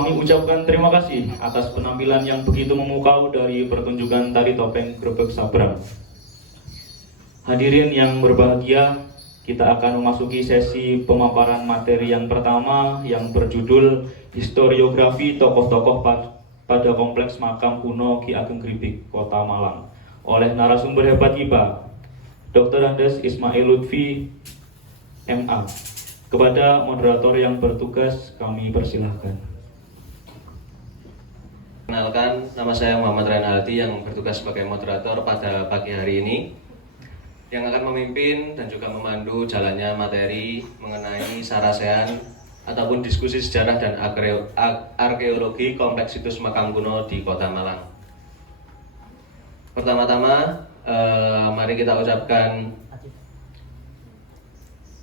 Kami ucapkan terima kasih atas penampilan yang begitu memukau dari pertunjukan tari topeng Grebeg Sabrang. Hadirin yang berbahagia, kita akan memasuki sesi pemaparan materi yang pertama yang berjudul Historiografi Tokoh-tokoh pada Kompleks Makam Kuno Ki Ageng Gribik, Kota Malang, oleh narasumber hebat kita, Dr. Andes Ismail Lutfi, MA. Kepada moderator yang bertugas, kami persilahkan. Kenalkan, nama saya Muhammad Renaldi yang bertugas sebagai moderator pada pagi hari ini, yang akan memimpin dan juga memandu jalannya materi mengenai sarasehan ataupun diskusi sejarah dan arkeologi kompleks situs makam kuno di Kota Malang. Pertama-tama, mari kita ucapkan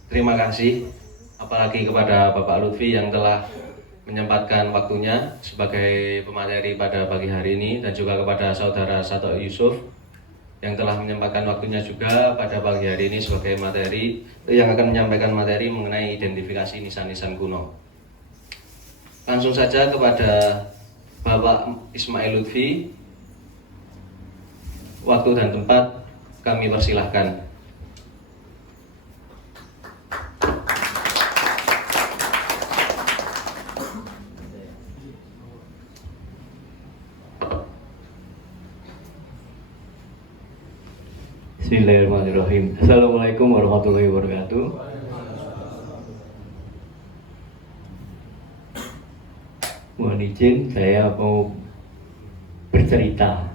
terima kasih apalagi kepada Bapak Lutfi yang telah menyempatkan waktunya sebagai pemateri pada pagi hari ini, dan juga kepada saudara Sato Yusuf yang telah menyempatkan waktunya juga pada pagi hari ini sebagai materi yang akan menyampaikan materi mengenai identifikasi nisan-nisan kuno. Langsung saja kepada Bapak Ismail Lutfi, waktu dan tempat kami persilahkan. Bismillahirrahmanirrahim. Assalamualaikum warahmatullahi wabarakatuh. Mohon izin, saya mau bercerita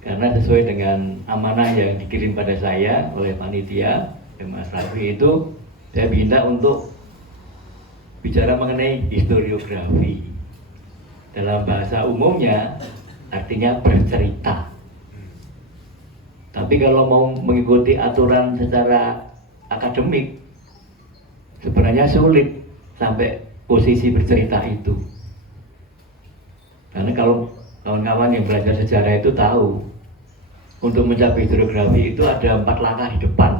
karena sesuai dengan amanah yang dikirim pada saya oleh panitia Mas Raffi, itu saya minta untuk bicara mengenai historiografi. Dalam bahasa umumnya artinya bercerita. Tapi kalau mau mengikuti aturan secara akademik, sebenarnya sulit sampai posisi bercerita itu. Karena kalau kawan-kawan yang belajar sejarah itu tahu, untuk mencapai historiografi itu ada 4 langkah di depan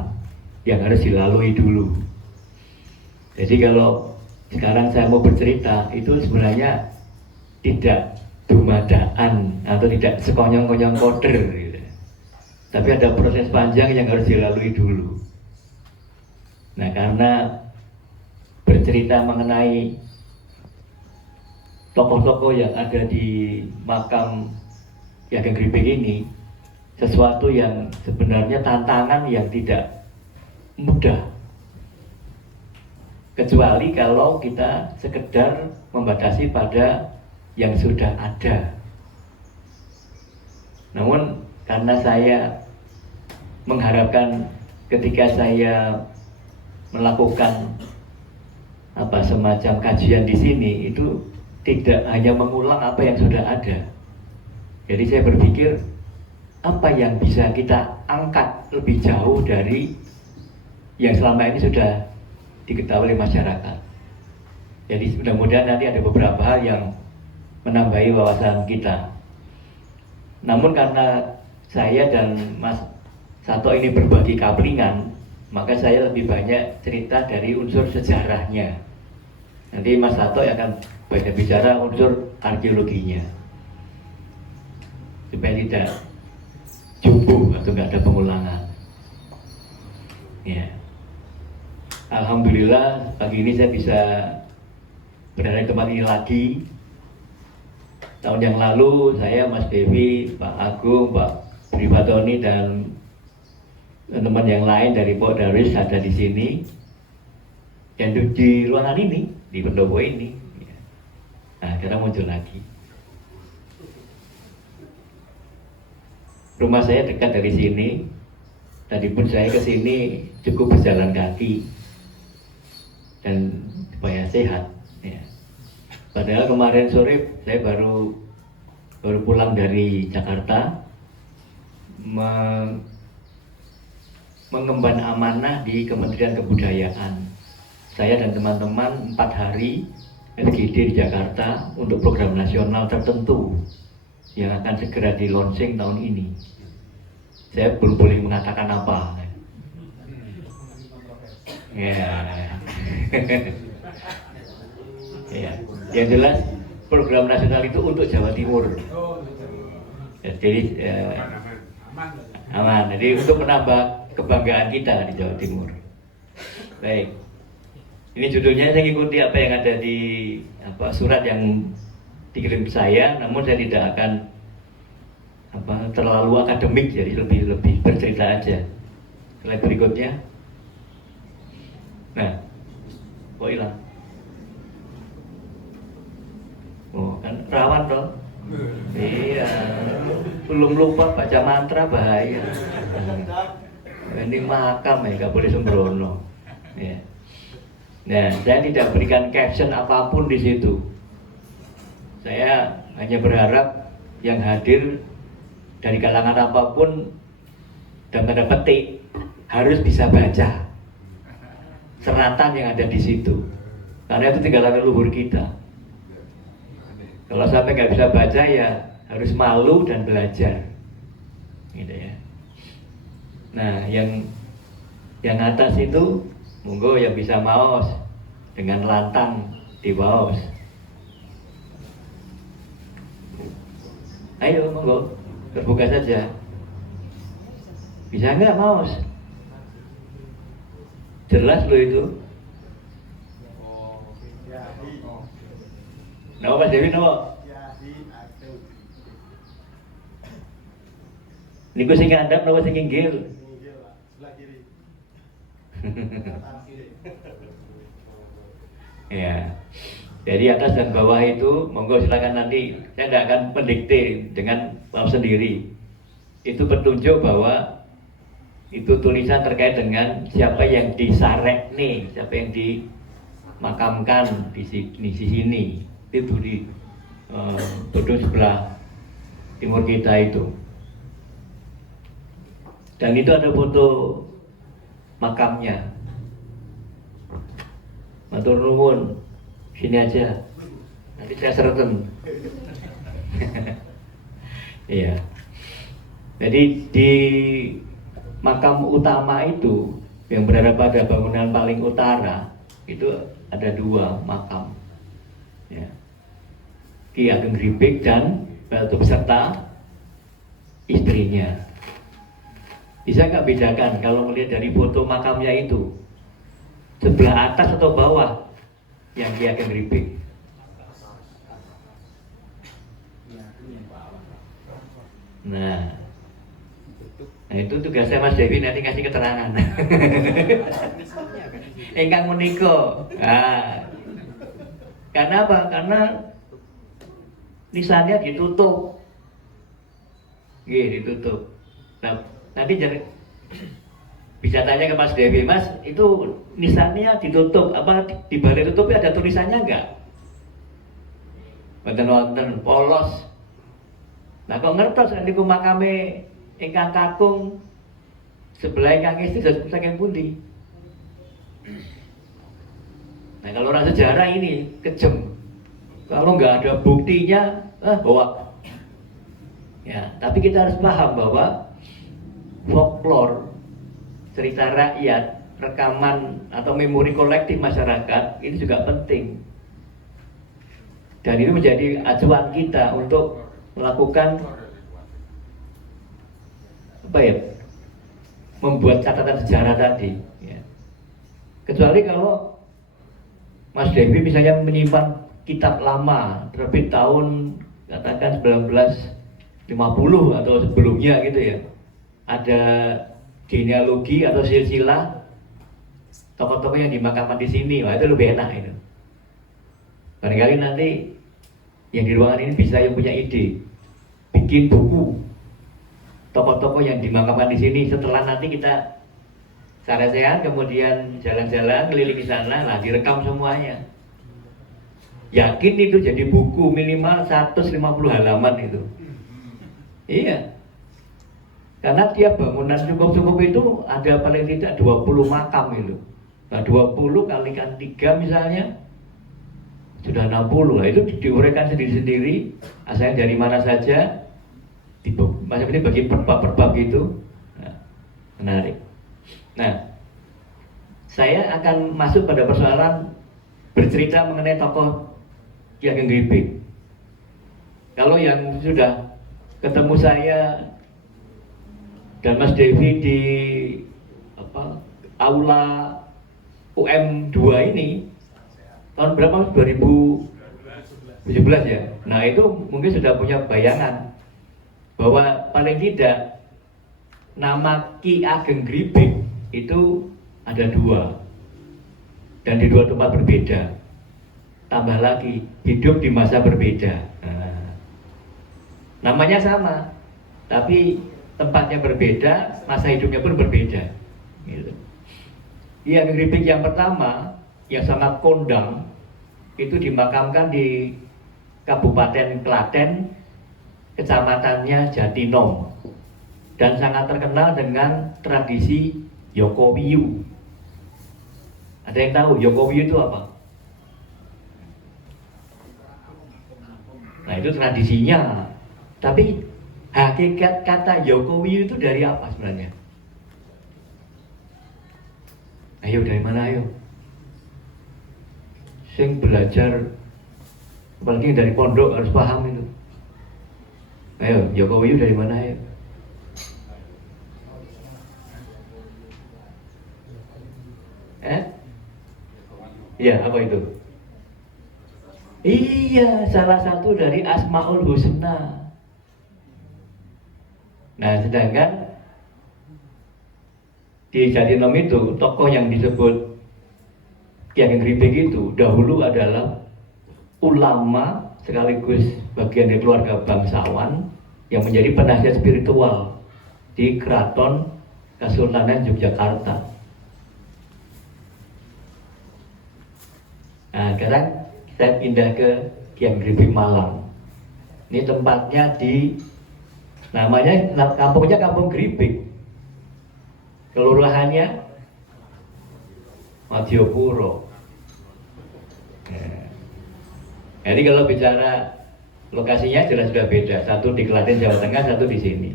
yang harus dilalui dulu. Jadi kalau sekarang saya mau bercerita, itu sebenarnya tidak dumadaan atau tidak sekonyong-konyong koder gitu. Tapi ada proses panjang yang harus dilalui dulu. Nah, karena bercerita mengenai tokoh-tokoh yang ada di makam Ki Ageng Gribik ini sesuatu yang sebenarnya tantangan yang tidak mudah, kecuali kalau kita sekedar membatasi pada yang sudah ada. Namun karena saya mengharapkan ketika saya melakukan semacam kajian di sini itu tidak hanya mengulang apa yang sudah ada. Jadi saya berpikir apa yang bisa kita angkat lebih jauh dari yang selama ini sudah diketahui oleh masyarakat. Jadi mudah-mudahan nanti ada beberapa hal yang menambahi wawasan kita. Namun karena saya dan Mas Sato ini berbagi kaplingan, maka saya lebih banyak cerita dari unsur sejarahnya. Nanti Mas Sato akan banyak bicara unsur arkeologinya, supaya tidak jumbo atau nggak ada pengulangan. Ya, alhamdulillah pagi ini saya bisa berada di tempat ini lagi. Tahun yang lalu saya, Mas Devi, Pak Agung, Pak Privatoni dan teman-teman yang lain dari Pok Darwis ada di sini dan di ruangan ini, di pendopo ini. Nah, sekarang muncul lagi. Rumah saya dekat dari sini. Tadi pun saya ke sini cukup berjalan kaki dan supaya sehat. Ya. Padahal kemarin sore saya baru pulang dari Jakarta mengemban amanah di Kementerian Kebudayaan. Saya dan teman-teman 4 hari LGD di Jakarta untuk program nasional tertentu yang akan segera di launching tahun ini. Saya belum boleh mengatakan apa. Ya. Ya. Yang jelas program nasional itu untuk Jawa Timur. Ya, jadi aman. Jadi untuk menambah kebanggaan kita di Jawa Timur. Baik. Ini judulnya saya ikuti apa yang ada di surat yang dikirim ke saya, namun saya tidak akan terlalu akademik, jadi lebih bercerita aja. Slide berikutnya. Nah, kok hilang? Oh, kan rawan dong. Iya, belum lupa baca mantra bahaya. Ini makam ya, nggak boleh sembrono. Ya. Nah, saya tidak berikan caption apapun di situ. Saya hanya berharap yang hadir dari kalangan apapun dan tanda petik harus bisa baca seratan yang ada di situ. Karena itu tinggalan leluhur kita. Kalau sampai nggak bisa baca ya harus malu dan belajar, gitu ya. Nah, yang atas itu monggo yang bisa maos dengan lantang di maos. Ayo monggo terbuka saja. Bisa nggak maos? Jelas loh itu. Nama Mas Dewi nama? Niku sing ngandap napa sing inggil? Ya. Jadi atas dan bawah itu monggo silakan nanti. Saya tidak akan mendikte dengan mau sendiri. Itu petunjuk bahwa itu tulisan terkait dengan siapa yang disarek nih, siapa yang dimakamkan di sini. Itu di Tudung sebelah timur kita itu. Dan itu ada foto makamnya. Matur nuwun, sini aja. Nanti saya sereten. Iya. Jadi di makam utama itu yang berada pada bangunan paling utara itu ada 2 makam. Ya. Ki Ageng Gripik dan Batu beserta istrinya. Bisa nggak bedakan kalau melihat dari foto makamnya itu sebelah atas atau bawah yang Ki Ageng Gripik? Nah itu tugasnya Mas Dewi nanti kasih keterangan. Engkang meniko. Nah, karena apa? Karena nisannya ditutup. Ditutup. Nah, nanti bisa tanya ke Mas Dewi, Mas, itu nisannya ditutup, apa di balik tutupnya ada tulisannya enggak? Wonten polos. Nah, kok ngertos niku makame ingkang kakung sebelah ingkang istri saking pundi? Nah, kalau orang sejarah ini kejem. Kalau nggak ada buktinya, bawa. Ya, tapi kita harus paham bahwa folklore, cerita rakyat, rekaman atau memori kolektif masyarakat ini juga penting. Dan itu menjadi acuan kita untuk melakukan membuat catatan sejarah tadi. Ya. Kecuali kalau Mas Dewi misalnya menyimpan kitab lama terbit tahun katakan 1950 atau sebelumnya gitu ya, ada genealogi atau silsilah tokoh-tokoh yang dimakamkan di sini, wah itu lebih enak itu. Barangkali nanti yang di ruangan ini bisa yang punya ide bikin buku tokoh-tokoh yang dimakamkan di sini. Setelah nanti kita sehat kemudian jalan-jalan keliling di sana, nah direkam semuanya. Yakin itu jadi buku minimal 150 halaman itu. Iya. Karena tiap bangunan cukup itu ada paling tidak 20 makam itu. Nah 20 kalikan 3 misalnya sudah 60. Nah itu diuraikan sendiri-sendiri, asalnya dari mana saja. Macam ini bagi perbab-perbab gitu. Nah, menarik. Nah, saya akan masuk pada persoalan bercerita mengenai tokoh Ki Ageng Gripik. Kalau yang sudah ketemu saya dan Mas Devi di aula UM 2 ini tahun berapa? 2017 ya. Nah itu mungkin sudah punya bayangan bahwa paling tidak nama Ki Ageng Gripik itu ada 2 dan di 2 tempat berbeda. Tambah lagi hidup di masa berbeda. Nah, namanya sama, tapi tempatnya berbeda, masa hidupnya pun berbeda. Gitu. Ki Ageng Gripik yang pertama yang sangat kondang itu dimakamkan di Kabupaten Klaten, kecamatannya Jatinom, dan sangat terkenal dengan tradisi Yokowiyu. Ada yang tahu Yokowiyu itu apa? Nah itu tradisinya. Tapi hakikat kata Yokowiyu itu dari apa sebenarnya? Ayo dari mana ayo? Sing belajar, apalagi dari pondok harus paham itu. Ayo, Yokowiyu dari mana ayo? Iya, apa itu? Iya, salah satu dari Asmaul Husna. Nah, sedangkan di Jatinom itu tokoh yang disebut Ki Ageng Gripik itu dahulu adalah ulama sekaligus bagian dari keluarga bangsawan yang menjadi penasihat spiritual di Keraton Kesultanan Yogyakarta. Nah, sekarang kita pindah ke Ki Ageng Gripik Malang. Ini tempatnya namanya kampungnya Kampung Gripik. Kelurahannya Madiopuro. Jadi kalau bicara lokasinya jelas sudah beda. Satu di Klaten Jawa Tengah, satu di sini.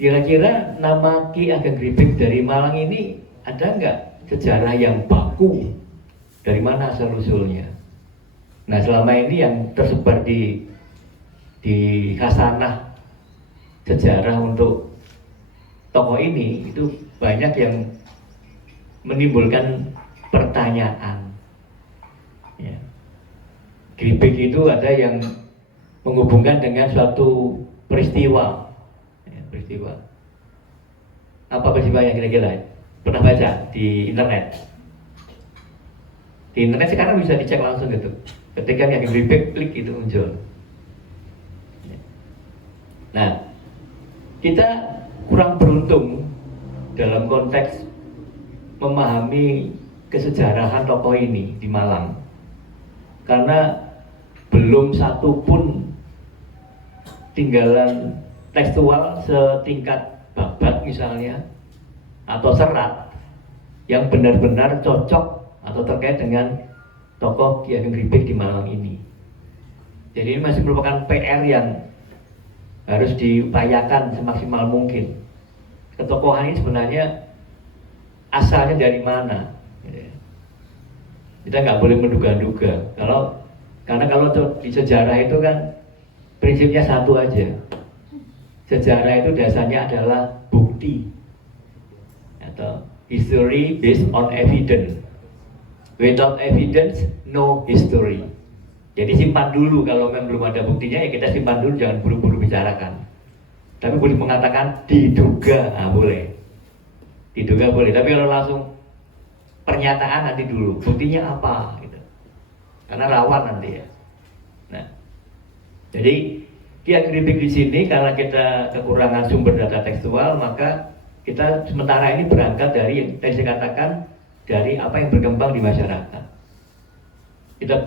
Kira-kira nama Ki Ageng Gripik dari Malang ini ada nggak sejarah yang baku? Dari mana asal-usulnya? Nah selama ini yang tersebar di khasanah sejarah untuk tokoh ini itu banyak yang menimbulkan pertanyaan. Ya. Gripik itu ada yang menghubungkan dengan suatu peristiwa. Ya, peristiwa. Apa peristiwanya kira-kira? Pernah baca di internet? Di internet sekarang bisa dicek langsung gitu. Ketika yang Gripik klik itu muncul. Nah, kita kurang beruntung dalam konteks memahami kesejarahan tokoh ini di Malang, karena belum satu pun tinggalan tekstual setingkat babat misalnya atau serat yang benar-benar cocok atau terkait dengan tokoh Ki Ageng Gripik di Malang ini. Jadi ini masih merupakan PR yang harus diupayakan semaksimal mungkin. Ketokohan ini sebenarnya asalnya dari mana? Kita nggak boleh menduga-duga. Karena kalau di sejarah itu kan prinsipnya satu aja. Sejarah itu dasarnya adalah bukti atau history based on evidence. Without evidence, no history. Jadi simpan dulu, kalau memang belum ada buktinya ya kita simpan dulu, jangan buru-buru bicarakan. Tapi boleh mengatakan diduga, boleh. Diduga boleh, tapi kalau langsung pernyataan nanti dulu, buktinya apa gitu. Karena rawan nanti ya. Nah, jadi Ki Ageng Gripik di sini karena kita kekurangan sumber data tekstual, maka kita sementara ini berangkat dari yang tadi saya katakan, dari apa yang berkembang di masyarakat. Kita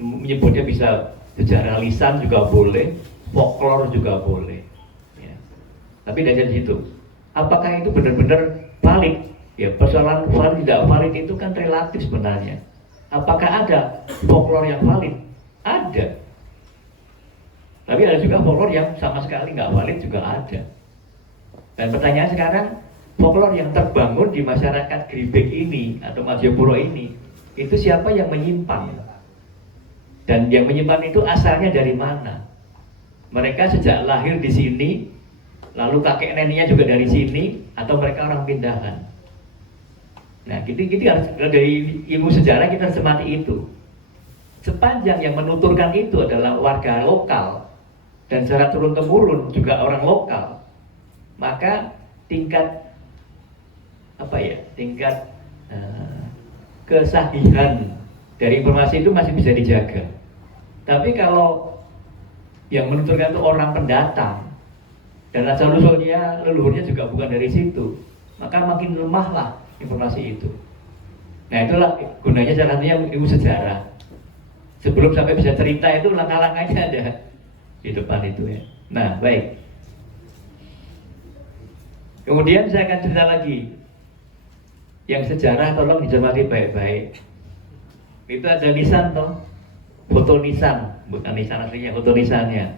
menyebutnya bisa sejarah lisan juga boleh, folklore juga boleh. Ya. Tapi dari situ, apakah itu benar-benar valid? Ya, persoalan valid tidak valid itu kan relatif sebenarnya. Apakah ada folklore yang valid? Ada. Tapi ada juga folklore yang sama sekali nggak valid juga ada. Dan pertanyaan sekarang, folklore yang terbangun di masyarakat Gripik ini atau Madiopuro ini, itu siapa yang menyimpan? Dan yang menyimpan itu asalnya dari mana? Mereka sejak lahir di sini, lalu kakek neneknya juga dari sini, atau mereka orang pindahan. Nah, gitu harus dari ilmu sejarah kita harus cermati itu. Sepanjang yang menuturkan itu adalah warga lokal dan secara turun-temurun juga orang lokal, maka tingkat kesahihan dari informasi itu masih bisa dijaga. Tapi kalau yang menuturkan itu orang pendatang dan asal usulnya leluhurnya juga bukan dari situ, maka makin lemahlah informasi itu. Nah, itulah gunanya salah satunya ilmu sejarah. Sebelum sampai bisa cerita itu langkah-langkahnya ada di depan itu ya. Nah, baik. Kemudian saya akan cerita lagi. Yang sejarah tolong dicermati baik-baik. Itu ada nisan toh, foto nisan, bukan nisan aslinya, foto nisannya.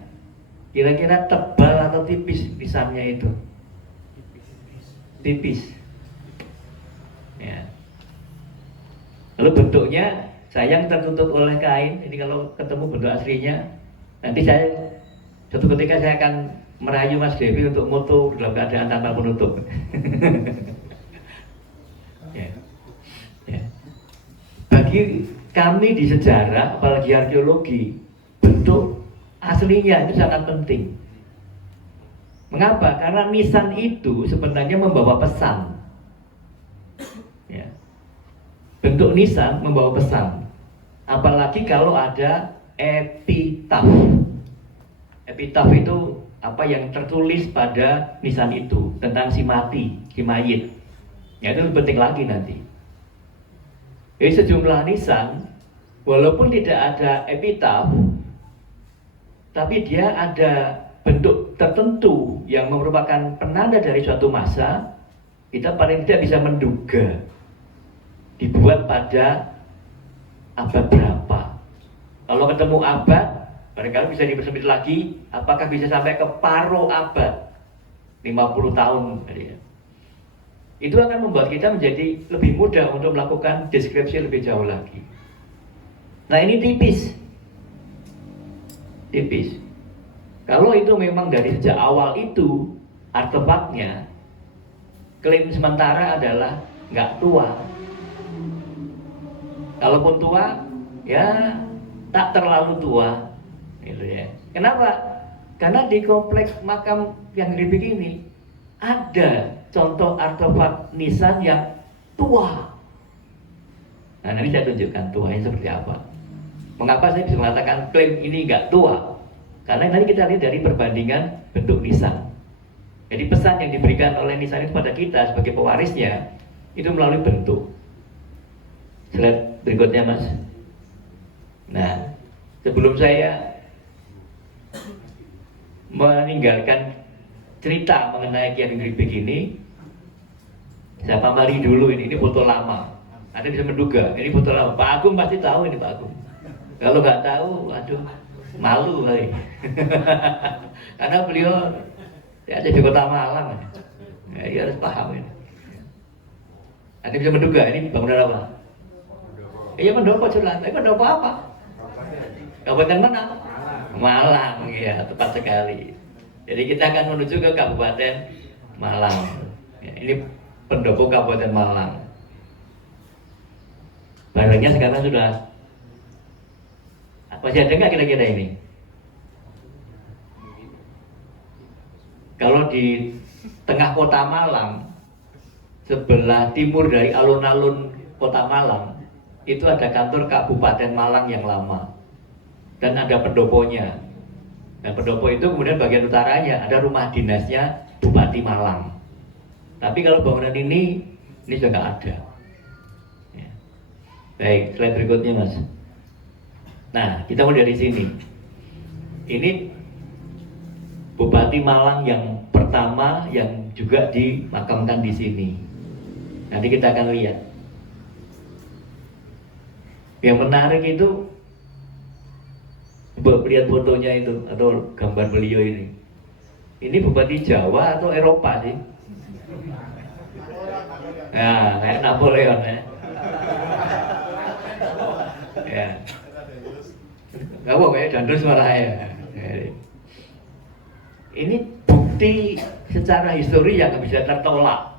Kira-kira tebal atau tipis nisannya itu? Tipis. Ya. Lalu bentuknya sayang tertutup oleh kain. Ini kalau ketemu bentuk aslinya, nanti suatu ketika saya akan merayu Mas Devi untuk moto dalam keadaan tanpa penutup. Ya. Ya. Bagi kami di sejarah, apalagi arkeologi, bentuk aslinya itu sangat penting. Mengapa? Karena nisan itu sebenarnya membawa pesan. Ya. Bentuk nisan membawa pesan. Apalagi kalau ada epitaf. Epitaf itu apa yang tertulis pada nisan itu tentang si mati, si mayit. Ya, itu lebih penting lagi nanti. Jadi sejumlah nisan, walaupun tidak ada epitaf, tapi dia ada bentuk tertentu yang merupakan penanda dari suatu masa. Kita paling tidak bisa menduga dibuat pada abad berapa. Kalau ketemu abad, barangkali bisa dipersempit lagi, apakah bisa sampai ke paruh abad 50 tahun. Itu akan membuat kita menjadi lebih mudah untuk melakukan deskripsi lebih jauh lagi. Nah, ini tipis. Kalau itu memang dari sejak awal itu artefaknya, klaim sementara adalah nggak tua. Kalaupun tua, ya tak terlalu tua, gitu ya. Kenapa? Karena di kompleks makam yang begini ada contoh artefak nisan yang tua. Nah, nanti saya tunjukkan tuanya seperti apa. Mengapa saya bisa mengatakan klaim ini nggak tua? Karena nanti kita lihat dari perbandingan bentuk nisan. Jadi pesan yang diberikan oleh nisan itu pada kita sebagai pewarisnya itu melalui bentuk. Slide berikutnya, Mas. Nah, sebelum saya meninggalkan cerita mengenai Ki Ageng Gripik ini, saya pamari dulu ini foto lama. Anda bisa menduga, ini foto lama. Pak Agung pasti tahu ini Pak Agung. Kalau nggak tahu, aduh, malu kali. Karena beliau ya ada di Kota Malang. Ya, dia harus paham ini. Anda bisa menduga ini bangunan apa? Iya, pendopo Curlan. Tapi pendopo apa? Kabupaten mana? Malang, ya, tepat sekali. Jadi kita akan menuju ke Kabupaten Malang. Ya, ini pendopo Kabupaten Malang. Barangnya sekarang sudah masih ada nggak kira-kira ini? Kalau di tengah kota Malang, sebelah timur dari alun-alun kota Malang, itu ada kantor Kabupaten Malang yang lama. Dan ada pendoponya. Dan pendopo itu kemudian bagian utaranya ada rumah dinasnya Bupati Malang. Tapi kalau bangunan ini sudah nggak ada. Ya. Baik, slide berikutnya, Mas. Nah, kita mulai dari sini. Ini Bupati Malang yang pertama yang juga dimakamkan di sini. Nanti kita akan lihat. Yang menarik itu, lihat fotonya itu atau gambar beliau ini. Ini Bupati Jawa atau Eropa sih? Nah, kayak Napoleon ya. Ya. Wah, kayak dandus malah ya. Ini bukti secara histori yang bisa tertolak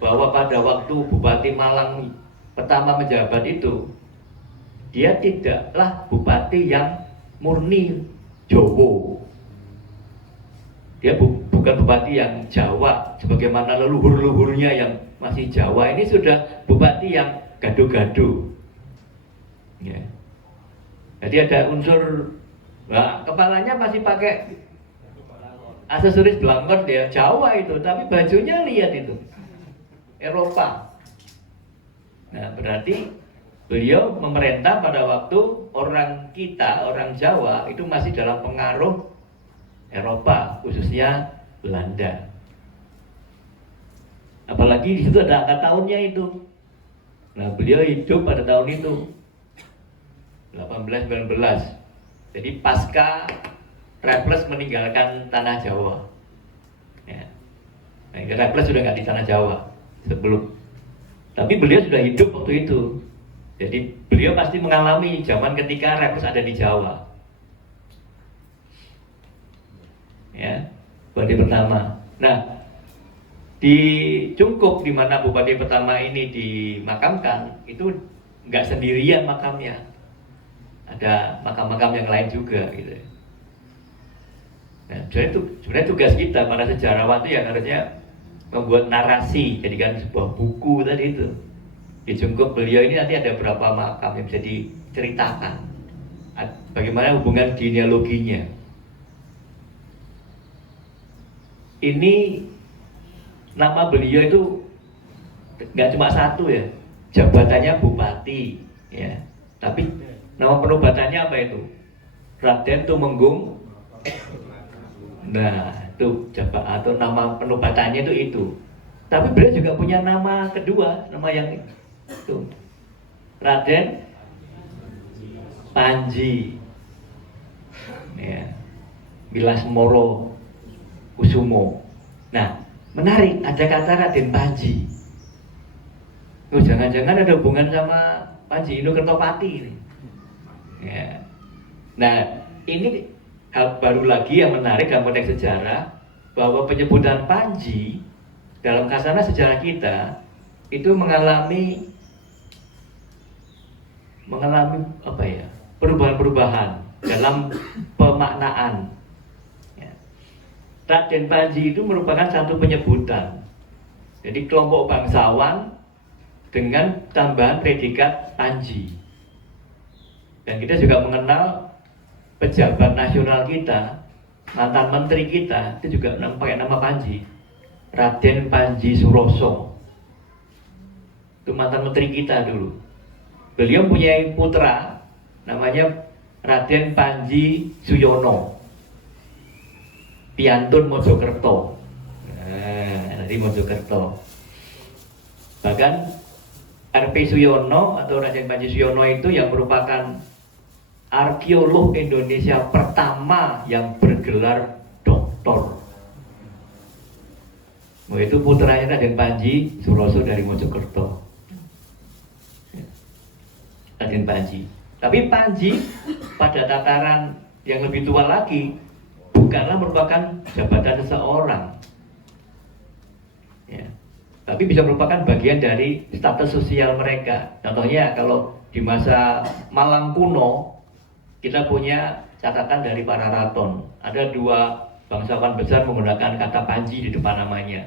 bahwa pada waktu Bupati Malang pertama menjabat itu, dia tidaklah bupati yang murni Jawa. Dia bukan bupati yang Jawa sebagaimana leluhur-leluhurnya yang masih Jawa. Ini sudah bupati yang gaduh-gaduh. Ya. Jadi ada unsur, nah, kepalanya masih pakai aksesoris belangkon dia Jawa itu, tapi bajunya lihat itu Eropa. Nah, berarti beliau memerintah pada waktu orang kita, orang Jawa itu masih dalam pengaruh Eropa, khususnya Belanda. Apalagi di situ ada angka tahunnya itu. Nah, beliau hidup pada tahun itu 1819. Jadi pasca Raffles meninggalkan tanah Jawa. Ya. Nah, Raffles sudah nggak di tanah Jawa sebelum. Tapi beliau sudah hidup waktu itu. Jadi beliau pasti mengalami zaman ketika Raffles ada di Jawa. Ya, bupati pertama. Nah, di Cungkup di mana bupati pertama ini dimakamkan itu nggak sendirian makamnya. Ada makam-makam yang lain juga gitu. Nah, sebenarnya tugas kita para sejarawan itu yang harusnya membuat narasi, jadikan sebuah buku tadi itu. Di Cungkup beliau ini nanti ada berapa makam yang bisa diceritakan. Bagaimana hubungan genealoginya. Ini nama beliau itu nggak cuma satu ya, jabatannya bupati, ya. Tapi nama penubatannya apa itu? Raden Tumenggung. Nah, itu jabat atau nama penubatannya itu. Tapi beliau juga punya nama kedua, nama yang itu Raden Panji, ya. Bilas Moro Kusumo. Nah, menarik ada kata Raden Panji. Oh, jangan-jangan ada hubungan sama Panji Inu Kertopati ini. Ya. Nah, ini hal baru lagi yang menarik dalam konteks sejarah, bahwa penyebutan Panji dalam khazanah sejarah kita itu mengalami apa ya, perubahan-perubahan dalam pemaknaan. Ya. Raden Panji itu merupakan satu penyebutan. Jadi kelompok bangsawan dengan tambahan predikat Panji. Dan kita juga mengenal pejabat nasional kita, mantan menteri kita, itu juga pakai nama Panji. Raden Panji Suroso. Itu mantan menteri kita dulu. Beliau punya putra, namanya Raden Panji Suyono. Piantun Mojokerto. Nah, dari Mojokerto. Bahkan RP Suyono atau Raden Panji Suyono itu yang merupakan arkeolog Indonesia pertama yang bergelar doktor. Oh, itu putranya Raden Panji Suroso dari Mojokerto. Raden Panji. Tapi Panji pada tataran yang lebih tua lagi bukanlah merupakan jabatan seseorang. Ya. Tapi bisa merupakan bagian dari status sosial mereka. Contohnya kalau di masa Malang kuno kita punya catatan dari para raton. Ada dua bangsawan besar menggunakan kata Panji di depan namanya.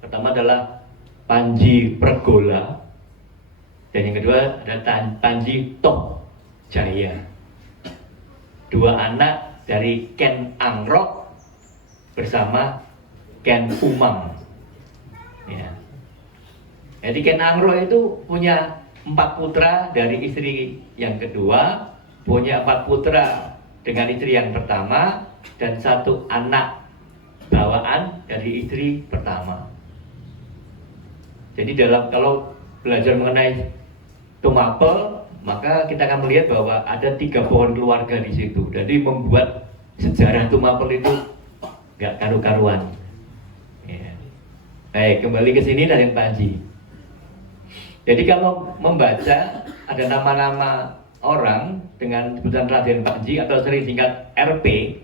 Pertama adalah Panji Pergola, dan yang kedua ada Panji Toh Jaya. Dua anak dari Ken Angrok bersama Ken Umang. Ya. Jadi Ken Angrok itu punya 4 putra dari istri yang kedua, punya 4 putra dengan istri yang pertama, dan 1 anak bawaan dari istri pertama. Jadi kalau belajar mengenai Tumapel, maka kita akan melihat bahwa ada 3 pohon keluarga di situ. Jadi membuat sejarah Tumapel itu gak karu-karuan. Ya. Baik, kembali ke sini Raden Panji. Jadi kalau membaca ada nama-nama orang dengan sebutan Raden Panji atau sering singkat RP,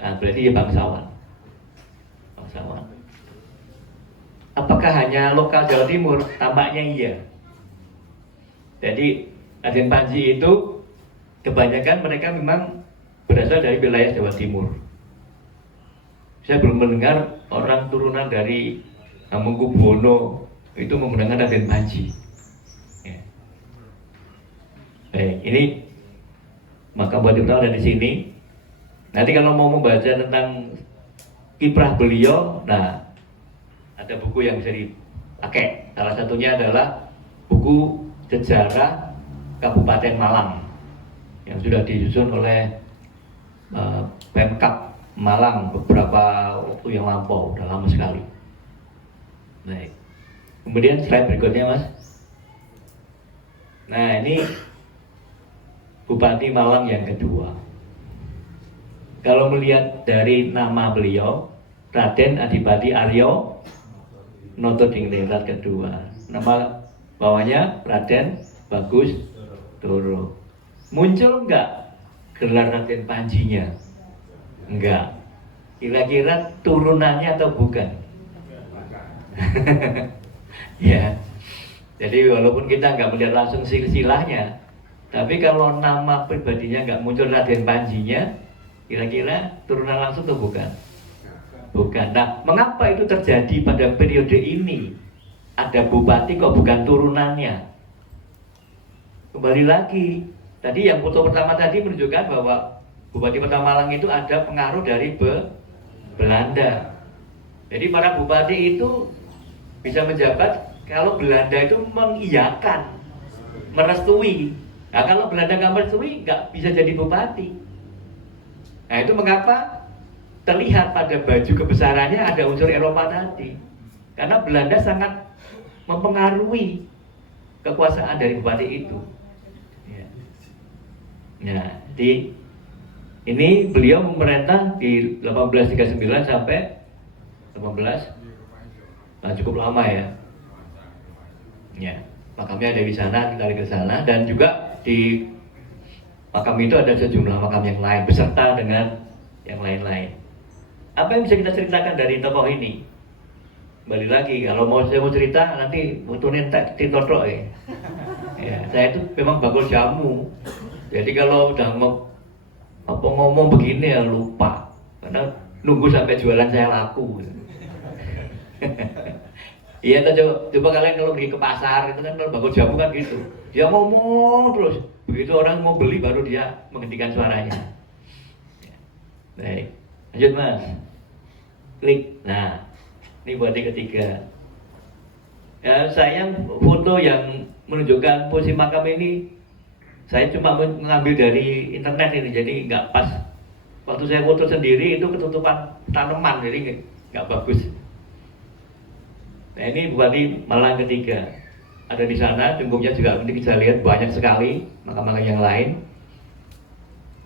nah berarti dia bangsawan. Bangsawan. Apakah hanya lokal Jawa Timur? Tampaknya iya. Jadi Raden Panji itu kebanyakan mereka memang berasal dari wilayah Jawa Timur. Saya belum mendengar orang turunan dari Hamengkubuwono itu menggunakan Raden Panji. Ya. Baik, ini makam Bupati Pertama ada di sini. Nanti kalau mau membaca tentang kiprah beliau, nah ada buku yang bisa dipakai. Salah satunya adalah buku Sejarah Kabupaten Malang yang sudah disusun oleh Pemkab Malang beberapa waktu yang lampau, udah lama sekali. Baik. Kemudian slide berikutnya, Mas. Nah, ini Bupati Malang yang kedua. Kalau melihat dari nama beliau, Raden Adipati Aryo Notodingrat kedua. Nama bawahnya Raden Bagus Doro. Muncul enggak gelar Raden Panjinya? Enggak. Kira-kira turunannya atau bukan? Ya. Jadi walaupun kita nggak melihat langsung silsilahnya, tapi kalau nama pribadinya nggak muncul Raden Panjinya, kira-kira turunan langsung atau bukan? Bukan. Nah, mengapa itu terjadi pada periode ini? Ada bupati kok bukan turunannya? Kembali lagi, tadi yang foto pertama tadi menunjukkan bahwa Bupati pertama Malang itu ada pengaruh dari Belanda. Jadi para bupati itu bisa menjabat kalau Belanda itu mengiyakan, merestui. Nah, kalau Belanda nggak merestui, nggak bisa jadi bupati. Nah, itu mengapa terlihat pada baju kebesarannya ada unsur Eropa tadi. Karena Belanda sangat mempengaruhi kekuasaan dari bupati itu. Nah, di ini beliau memerintah di 1839 sampai 18, nah, cukup lama ya. Ya, makamnya ada di sana, kita ke sana, dan juga di makam itu ada sejumlah makam yang lain beserta dengan yang lain-lain. Apa yang bisa kita ceritakan dari tokoh ini? Kembali lagi, kalau saya mau cerita nanti butuhin titotok ya. Ya, saya itu memang bakul jamu. Jadi kalau udah ngomong begini ya lupa, karena nunggu sampai jualan saya laku. Iya, coba kalian kalau pergi ke pasar itu kan kalau bakul jamu kan gitu, dia ngomong terus, begitu orang mau beli baru dia menghentikan suaranya. Baik, lanjut Mas, klik. Nah, ini bupati ketiga. Ya, saya foto yang menunjukkan posisi makam ini saya cuma mengambil dari internet ini, jadi nggak pas. Waktu saya foto sendiri itu ketutupan tanaman, jadi nggak bagus. Nah, ini Bupati Malang ketiga. Ada di sana, jungkungnya juga nanti bisa lihat banyak sekali makam-makam yang lain.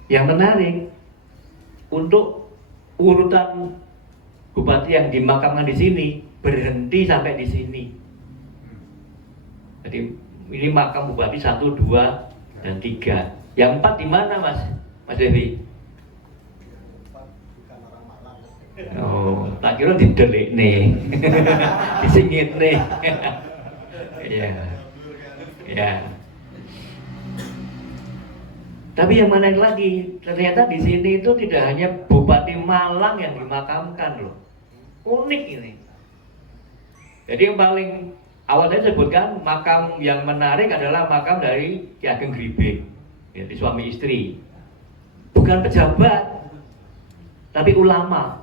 Yang menarik, untuk urutan bupati yang dimakamkan di sini berhenti sampai di sini. Jadi ini makam bupati 1, 2, dan 3. Yang 4 di mana, Mas Devi? Oh, tak kira didelik nih, disingit nih. Iya, ya. Tapi yang mana lagi? Ternyata di sini itu tidak hanya Bupati Malang yang dimakamkan loh. Unik ini. Jadi yang paling awal saya sebutkan makam yang menarik adalah makam dari Ki Ageng Gribek, yaitu suami istri. Bukan pejabat, tapi ulama.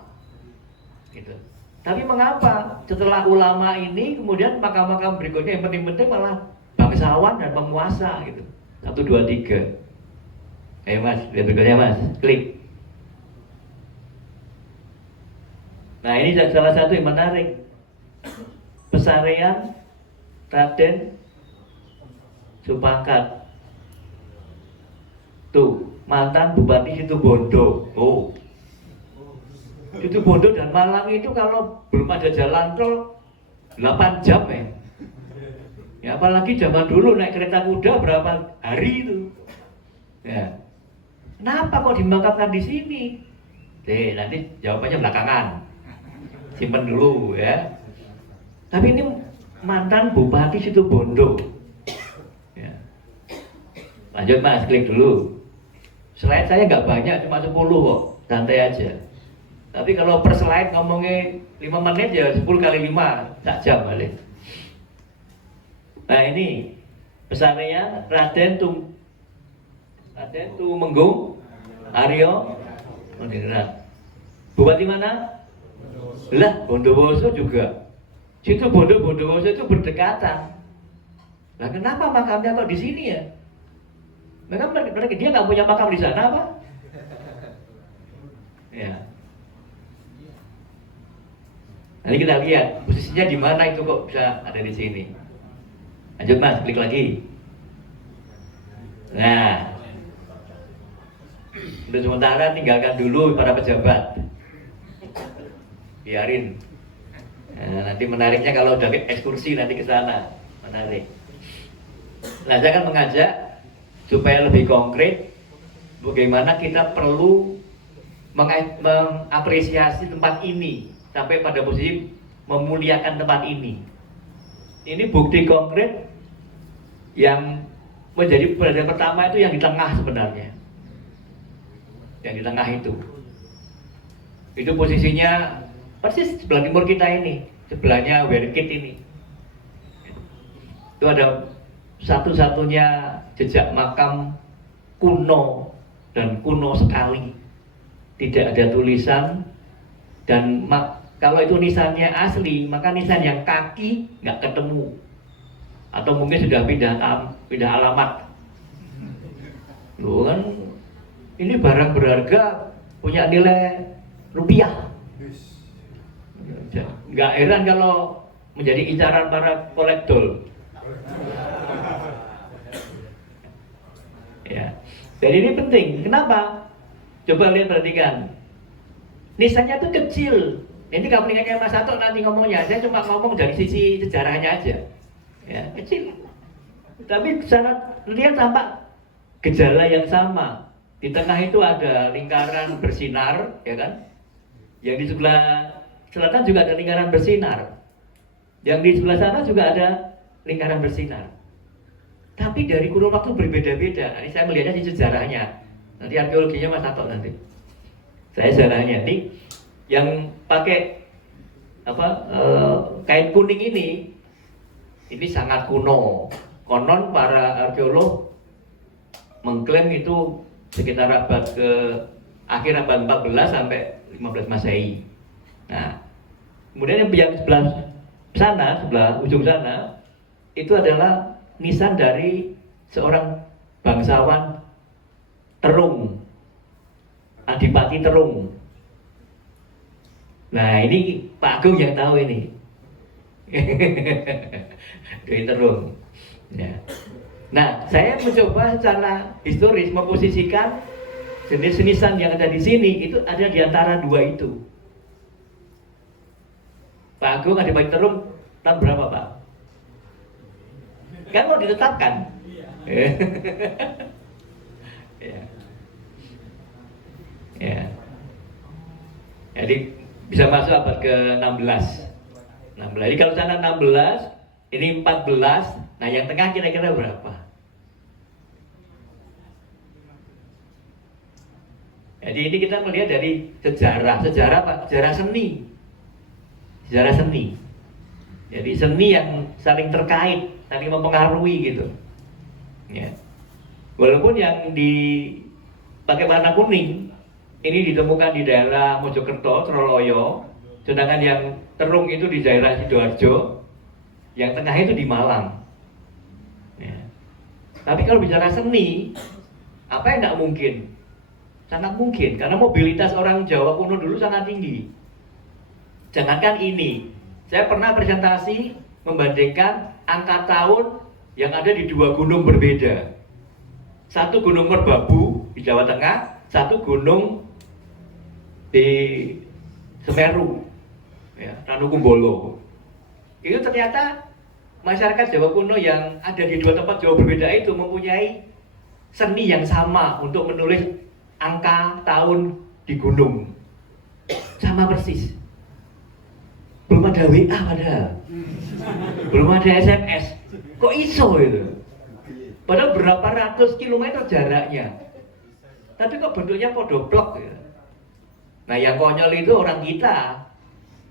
Gitu. Tapi mengapa setelah ulama ini kemudian makam-makam berikutnya yang penting-penting malah bangsawan dan penguasa gitu. 1, 2, 3. Ayo Mas, lihat berikutnya Mas, klik. Nah, ini salah satu yang menarik. Pesarian Raden Supakat. Tuh, mantan Bupati Situbondo. Oh. Situbondo dan Malang itu kalau belum ada jalan tol 8 jam ya. Ya apalagi zaman dulu naik kereta kuda berapa hari itu. Ya. Kenapa kok dimakamkan di sini? Nanti jawabannya belakangan. Simpen dulu ya. Tapi ini mantan Bupati Situbondo. Ya. Lanjut Mas, klik dulu. Slide saya nggak banyak, cuma 10 kok. Santai aja. Tapi kalau per slide ngomongnya 5 menit ya 10 kali 5 tak jam balik. Nah ini pesannya Raden Tumenggung Aryo Madiningrat. Bupati mana? Lah Bondowoso juga. Situ Bondowoso itu berdekatan. Nah kenapa makamnya kok di sini ya? Mereka dia nggak punya makam di sana apa? Ya. Nanti kita lihat posisinya di mana itu kok bisa ada di sini. Lanjut Mas, klik lagi. Nah, untuk sementara tinggalkan dulu para pejabat. Biarin. Nah, nanti menariknya kalau udah ekskursi nanti ke sana, menarik. Nah, saya akan mengajak supaya lebih konkret bagaimana kita perlu mengapresiasi tempat ini sampai pada posisi memuliakan tempat ini. Ini bukti konkret yang menjadi pelajaran pertama itu yang di tengah sebenarnya. Yang di tengah itu posisinya persis sebelah timur kita ini, sebelahnya Werkit ini. Itu ada satu-satunya jejak makam kuno dan kuno sekali. Tidak ada tulisan dan kalau itu nisannya asli, maka nisan yang kaki nggak ketemu atau mungkin sudah pindah alamat. Loh kan ini barang berharga punya nilai rupiah. Nggak heran kalau menjadi incaran para kolektor. Ya, jadi ini penting. Kenapa? Coba lihat, perhatikan. Nisannya tuh kecil. Ini kamu kayak Mas Sato nanti ngomongnya. Saya cuma ngomong dari sisi sejarahnya aja. Ya, kecil. Tapi secara lihat tampak gejala yang sama. Di tengah itu ada lingkaran bersinar, ya kan? Yang di sebelah selatan juga ada lingkaran bersinar. Yang di sebelah sana juga ada lingkaran bersinar. Tapi dari kurun waktu berbeda-beda. Ini saya melihatnya di sejarahnya. Nanti arkeologinya Mas Sato nanti. Saya sejarahnya. Ini yang pakai kain kuning ini sangat kuno. Konon para arkeolog mengklaim itu sekitar abad akhir abad 14 sampai 15 Masehi. Nah, kemudian yang sebelah sana, sebelah ujung sana, itu adalah nisan dari seorang bangsawan Terung, Adipati Terung. Nah ini Pak Agung yang tahu ini. Dari Terung. Ya. Nah, saya mencoba secara historis memposisikan jenis nisan yang ada di sini itu ada di antara dua itu. Pak Agung Adipati Terung tahun berapa Pak? Kan mau ditetapkan. Ya. Ya. Jadi bisa masuk abad ke-16. Jadi kalau sana 16, ini 14. Nah, yang tengah kira-kira berapa? Jadi ini kita melihat dari sejarah apa? Sejarah seni. Sejarah seni. Jadi seni yang saling terkait, saling mempengaruhi gitu. Ya. Walaupun yang pakai warna kuning ini ditemukan di daerah Mojokerto, Troloyo, sedangkan yang Terung itu di daerah Sidoarjo, yang tengah itu di Malang. Ya. Tapi kalau bicara seni, apa yang tidak mungkin? Sangat mungkin, karena mobilitas orang Jawa kuno dulu sangat tinggi. Jangankan ini, saya pernah presentasi membandingkan angka tahun yang ada di dua gunung berbeda. Satu gunung Merbabu di Jawa Tengah, satu gunung di Semeru, ya, Ranukumbolo. Itu ternyata masyarakat Jawa kuno yang ada di dua tempat Jawa berbeda itu mempunyai seni yang sama untuk menulis angka tahun di gunung. Sama persis. Belum ada WA padahal. Belum ada SMS. Kok iso itu? Padahal berapa ratus kilometer jaraknya. Tapi kok bentuknya podoplok ya. Nah yang konyol itu orang kita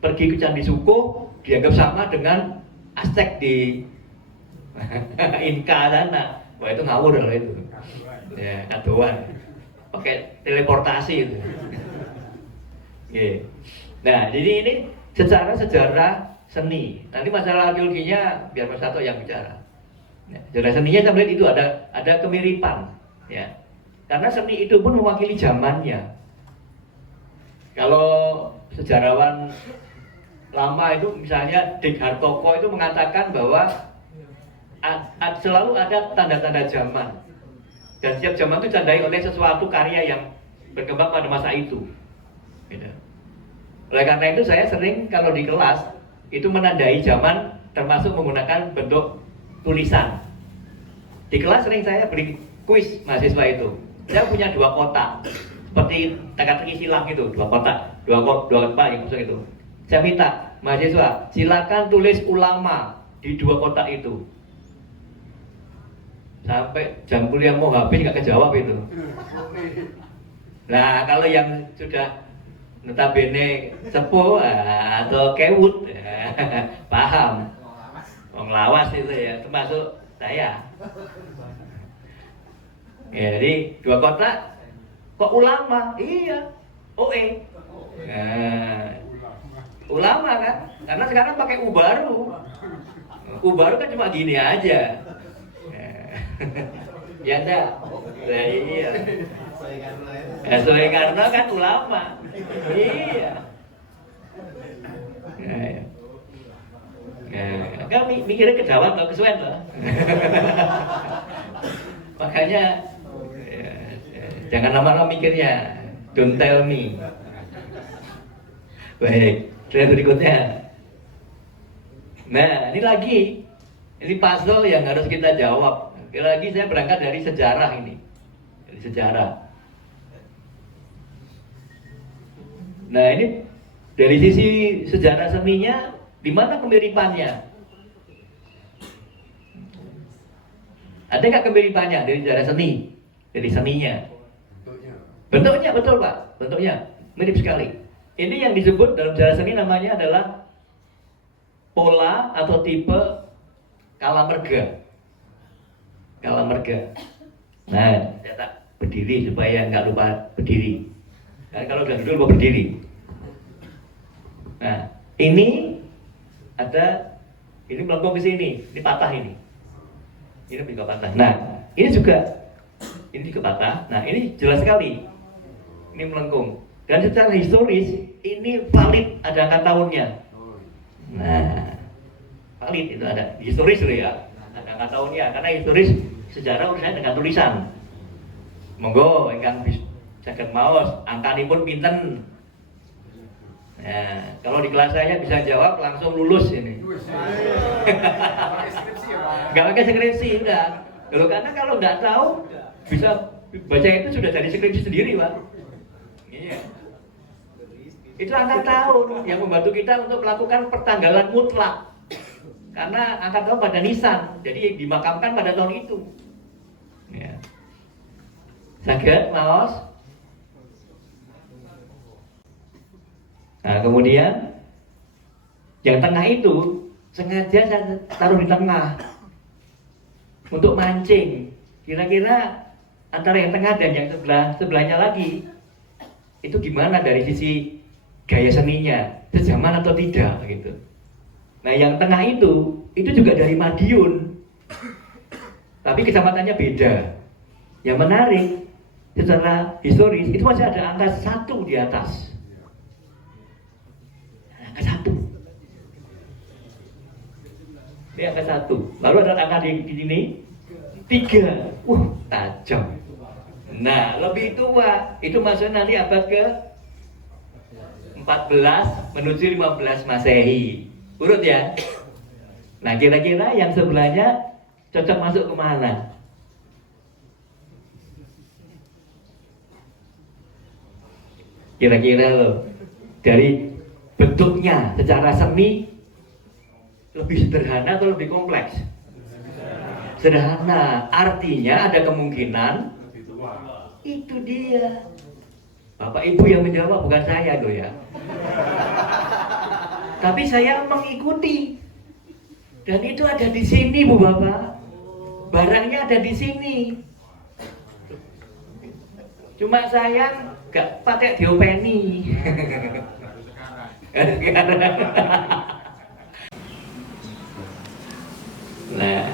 pergi ke Candi Suko dianggap sama dengan Aztec di Inka sana. Wah itu ngawur loh itu. Ya, kadoan. Pakai teleportasi itu. Nah, jadi ini secara sejarah seni. Nanti masalah arkeologinya biar Mas Sato yang bicara. Ya, sejarah seninya saya melihat itu ada kemiripan, ya. Karena seni itu pun mewakili zamannya. Kalau sejarawan lama itu misalnya Dik Hartoko itu mengatakan bahwa selalu ada tanda-tanda zaman. Dan setiap zaman itu ditandai oleh sesuatu karya yang berkembang pada masa itu. Gitu. Oleh karena itu saya sering kalau di kelas itu menandai zaman termasuk menggunakan bentuk tulisan. Di kelas sering saya beri kuis mahasiswa itu. Saya punya 2 kotak seperti teka-teki silang itu, 2 kotak, 2 kotak yang kosong itu. Saya minta mahasiswa silakan tulis ulama di 2 kotak itu. Sampai jam kuliah mau habis nggak kejawab itu. Nah kalau yang sudah notabene sepuh atau kewut paham, wong lawas itu ya termasuk saya. Ya, jadi 2 kotak kok ulama? Iya, OE. Nah, ulama kan? Karena sekarang pakai U baru. U baru kan cuma gini aja. Ya enggak? Nah, iya. Ya, Soe Karno kan ulama. Iya. Kan mikirnya kejawab atau kesuwen loh. Makanya jangan lama-lama mikirnya. Don't tell me. Baik, slide berikutnya. Nah, ini lagi. Ini puzzle yang harus kita jawab. Lagi saya berangkat dari sejarah ini. Dari sejarah. Nah, ini dari sisi sejarah seninya, di mana kemiripannya? Ada nggak kemiripannya dari sejarah seni? Dari seninya? Bentuknya betul Pak, bentuknya mirip sekali. Ini yang disebut dalam sejarah seni namanya adalah pola atau tipe Kalamerga. Kalamerga. Nah, saya tak berdiri supaya nggak lupa berdiri. Karena kalau udah duduk lupa berdiri. Nah, ini ada, ini melengkung ke sini, ini patah ini. Ini juga patah. Nah, ini juga patah. Nah, ini jelas sekali. Ini melengkung. Dan secara historis ini valid ada angka tahunnya. Nah, valid itu ada historis loh ya. Ada angka tahunnya karena historis sejarah urusannya dengan tulisan. Monggo ingkang saged maos angkanipun pinten. Nah, kalau di kelas saya bisa jawab langsung lulus ini. Gak pakai skripsi udah. Karena kalau nggak tahu bisa baca itu sudah jadi skripsi sendiri Pak. Iya. Itu angka tahun yang membantu kita untuk melakukan pertanggalan mutlak. Karena angka tahun pada nisan, jadi dimakamkan pada tahun itu. Ya. Saged maos. Nah, kemudian yang tengah itu sengaja saya taruh di tengah untuk mancing. Kira-kira antara yang tengah dan yang sebelahnya lagi itu gimana dari sisi gaya seninya, sejaman atau tidak gitu. Nah, yang tengah itu juga dari Madiun. Tapi kecamatannya beda. Yang menarik secara historis itu masih ada angka 1 di atas. Angka 1. Ini angka 1. Lalu ada angka di sini 3. Tajam. Nah, lebih tua. Itu maksudnya nanti abad ke 14 menuju 15 Masehi. Urut ya. Nah, kira-kira yang sebelahnya cocok masuk kemana? Kira-kira loh, dari bentuknya secara seni lebih sederhana atau lebih kompleks? Sederhana, artinya ada kemungkinan itu dia. Bapak Ibu yang menjawab, bukan saya loh ya. Tapi saya mengikuti. Dan itu ada di sini Bu Bapak. Barangnya ada di sini. Cuma saya gak pakai diopeni. Nah,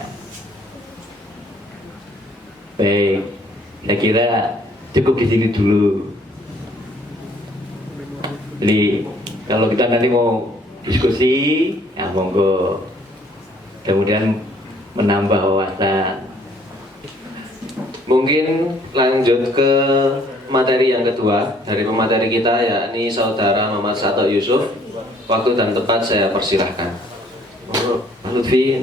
baik, saya kira cukup di sini dulu. Jadi kalau kita nanti mau diskusi, ya monggo. Kemudian menambah wawasan. Mungkin lanjut ke materi yang kedua dari pemateri kita, yakni Saudara Muhammad Sato Yusuf. Waktu dan tempat saya persilahkan. Monggo, Pak Lutfi.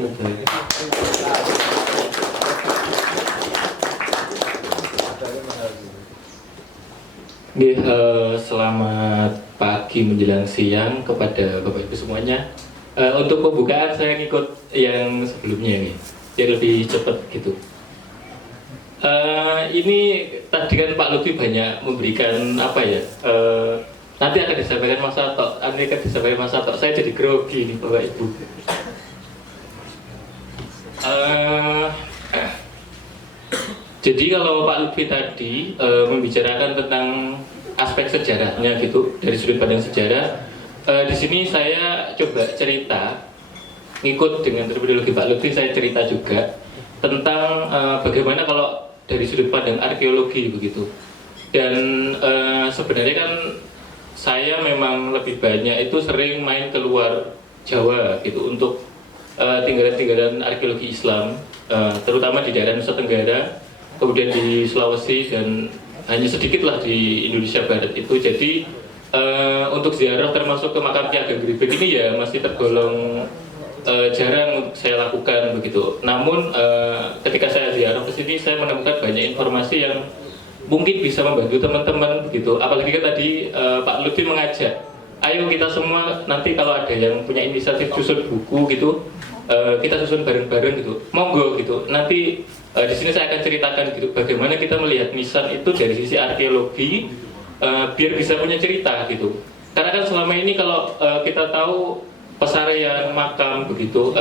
Selamat pagi menjelang siang kepada Bapak Ibu semuanya. Untuk pembukaan saya ngikut yang sebelumnya ini, biar lebih cepat gitu. Ini tadi kan Pak Lutfi banyak memberikan apa ya? Nanti akan disampaikan Mas Sato, Saya jadi grogi nih Bapak Ibu. Jadi kalau Pak Lutfi tadi membicarakan tentang aspek sejarahnya gitu, dari sudut pandang sejarah, di sini saya coba cerita, ngikut dengan terminologi Pak Lutfi, saya cerita juga tentang bagaimana kalau dari sudut pandang arkeologi begitu. Dan sebenarnya kan saya memang lebih banyak itu sering main keluar Jawa gitu untuk tinggalan-tinggalan arkeologi Islam, terutama di daerah Nusa Tenggara, kemudian di Sulawesi, dan hanya sedikit lah di Indonesia Barat itu. Jadi untuk ziarah termasuk ke makam Ki Ageng Gribek ini ya masih tergolong jarang saya lakukan begitu. Namun ketika saya ziarah ke sini, saya menemukan banyak informasi yang mungkin bisa membantu teman-teman begitu. Apalagi kan tadi Pak Lutfi mengajak, ayo kita semua nanti kalau ada yang punya inisiatif susun buku gitu, kita susun bareng-bareng gitu, monggo gitu. Nanti di sini saya akan ceritakan gitu bagaimana kita melihat nisan itu dari sisi arkeologi, biar bisa punya cerita gitu. Karena kan selama ini kalau kita tahu pesarian makam begitu,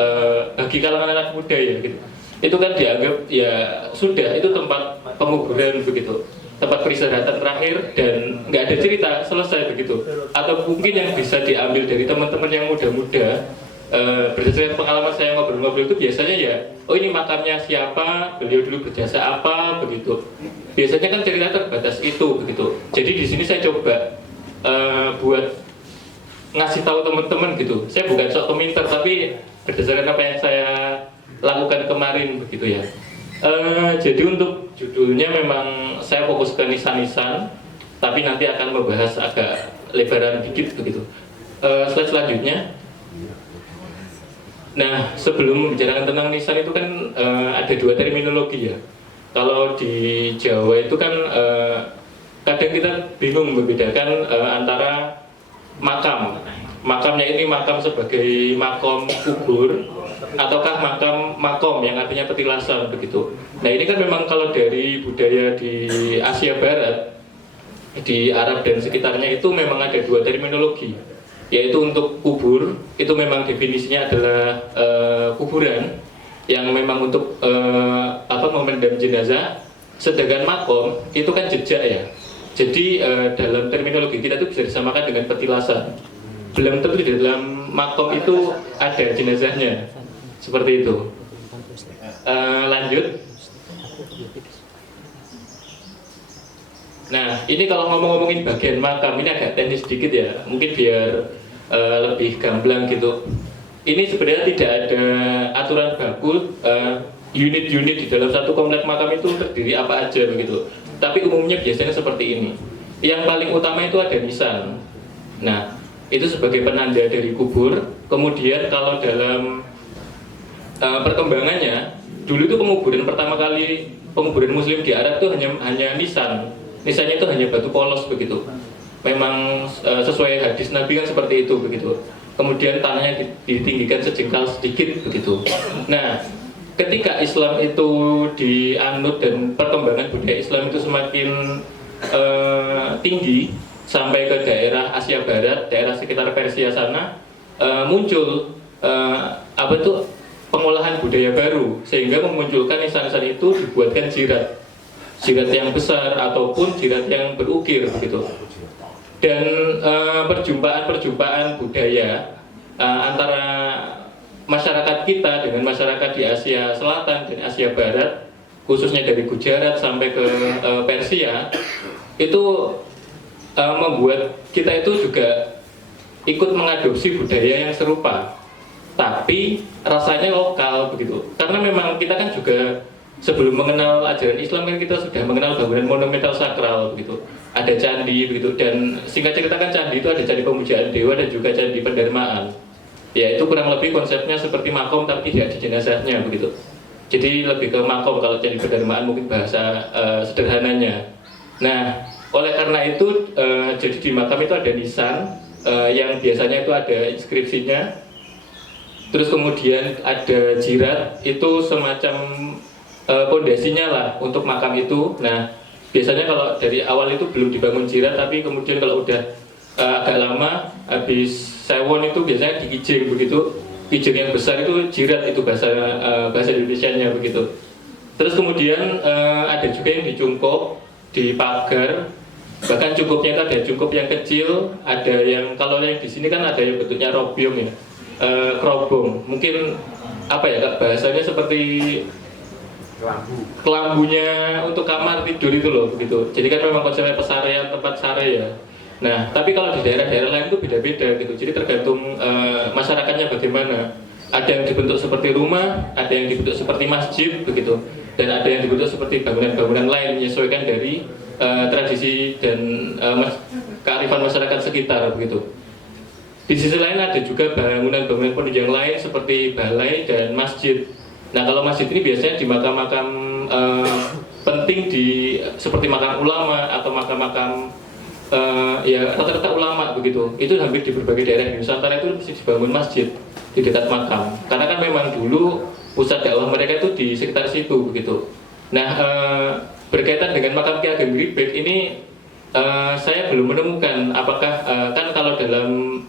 bagi kalangan anak muda ya gitu, itu kan dianggap ya sudah itu tempat penguburan begitu, tempat peristirahatan terakhir, dan nggak ada cerita, selesai begitu. Atau mungkin yang bisa diambil dari teman-teman yang muda-muda, berdasarkan pengalaman saya ngobrol-ngobrol itu biasanya ya, oh ini makamnya siapa, beliau dulu berjasa apa begitu. Biasanya kan cerita terbatas itu begitu. Jadi di sini saya coba buat ngasih tahu teman-teman gitu. Saya bukan sok peminter, tapi berdasarkan apa yang saya lakukan kemarin begitu ya. Jadi untuk judulnya memang saya fokus ke nisan-nisan, tapi nanti akan membahas agak lebaran dikit begitu. Slide selanjutnya. Nah, sebelum membicarakan tentang nisan itu kan ada dua terminologi ya. Kalau di Jawa itu kan kadang kita bingung membedakan antara makam. Makamnya ini makam sebagai makom kubur, ataukah makom yang artinya petilasan begitu. Nah ini kan memang kalau dari budaya di Asia Barat, di Arab dan sekitarnya itu memang ada dua terminologi. Yaitu untuk kubur, itu memang definisinya adalah kuburan yang memang untuk memendam jenazah. Sedangkan makom itu kan jejak ya. Jadi dalam terminologi kita itu bisa disamakan dengan petilasan. Belum tentu di dalam makom itu ada jenazahnya, seperti itu. Lanjut. Nah, ini kalau ngomongin bagian makam ini agak teknis sedikit ya, mungkin biar lebih gamblang gitu. Ini sebenarnya tidak ada aturan baku unit-unit di dalam satu komplek makam itu terdiri apa aja begitu. Tapi umumnya biasanya seperti ini. Yang paling utama itu ada nisan. Nah, itu sebagai penanda dari kubur. Kemudian kalau dalam perkembangannya, dulu itu penguburan pertama kali penguburan Muslim di Arab itu hanya nisan. Nisannya itu hanya batu polos begitu. memang sesuai hadis Nabi kan seperti itu begitu. Kemudian tanahnya ditinggikan sejengkal sedikit begitu. Nah, ketika Islam itu dianut dan perkembangan budaya Islam itu semakin tinggi sampai ke daerah Asia Barat, daerah sekitar Persia sana, muncul apa itu pengolahan budaya baru, sehingga memunculkan nisan-nisan itu dibuatkan jirat yang besar ataupun jirat yang berukir begitu. Dan perjumpaan budaya antara masyarakat kita dengan masyarakat di Asia Selatan dan Asia Barat, khususnya dari Gujarat sampai ke Persia, itu membuat kita itu juga ikut mengadopsi budaya yang serupa, tapi rasanya lokal begitu. Karena memang kita kan juga sebelum mengenal ajaran Islam kan kita sudah mengenal bangunan monumental sakral begitu. Ada candi begitu, dan singkat cerita kan candi itu ada candi pemujaan dewa dan juga candi pendarmaan. Ya itu kurang lebih konsepnya seperti makom tapi tidak ada jenazahnya begitu. Jadi lebih ke makom kalau candi pendarmaan mungkin bahasa sederhananya. Nah, oleh karena itu jadi di makam itu ada nisan yang biasanya itu ada inskripsinya. Terus kemudian ada jirat, itu semacam pondasinya lah untuk makam itu. Nah, biasanya kalau dari awal itu belum dibangun jirat, tapi kemudian kalau udah agak lama habis sewon itu biasanya dikijing begitu. Kijing yang besar itu jirat, itu bahasa Indonesianya begitu. Terus kemudian ada juga yang dicungkup di pagar. Bahkan cungkupnya itu ada cungkup yang kecil, ada yang kalau yang di sini kan ada yang bentuknya robyong ya, kerobong. Mungkin apa ya Kak, bahasanya seperti kelambunya untuk kamar tidur itu loh begitu. Jadi kan memang konsepnya pesarean, tempat sare ya. Nah, tapi kalau di daerah-daerah lain itu beda-beda gitu. Jadi tergantung masyarakatnya bagaimana. Ada yang dibentuk seperti rumah, ada yang dibentuk seperti masjid begitu, dan ada yang dibentuk seperti bangunan-bangunan lain menyesuaikan dari tradisi dan kearifan masyarakat sekitar begitu. Di sisi lain ada juga bangunan-bangunan penunjang lain seperti balai dan masjid. Nah, kalau masjid ini biasanya di makam-makam penting seperti makam ulama atau makam-makam ya rata-rata ulama begitu. Itu hampir di berbagai daerah di Nusantara itu mesti dibangun masjid di dekat makam. Karena kan memang dulu pusat dakwah mereka itu di sekitar situ begitu. Nah, berkaitan dengan makam Ki Ageng Gribek ini saya belum menemukan apakah kan kalau dalam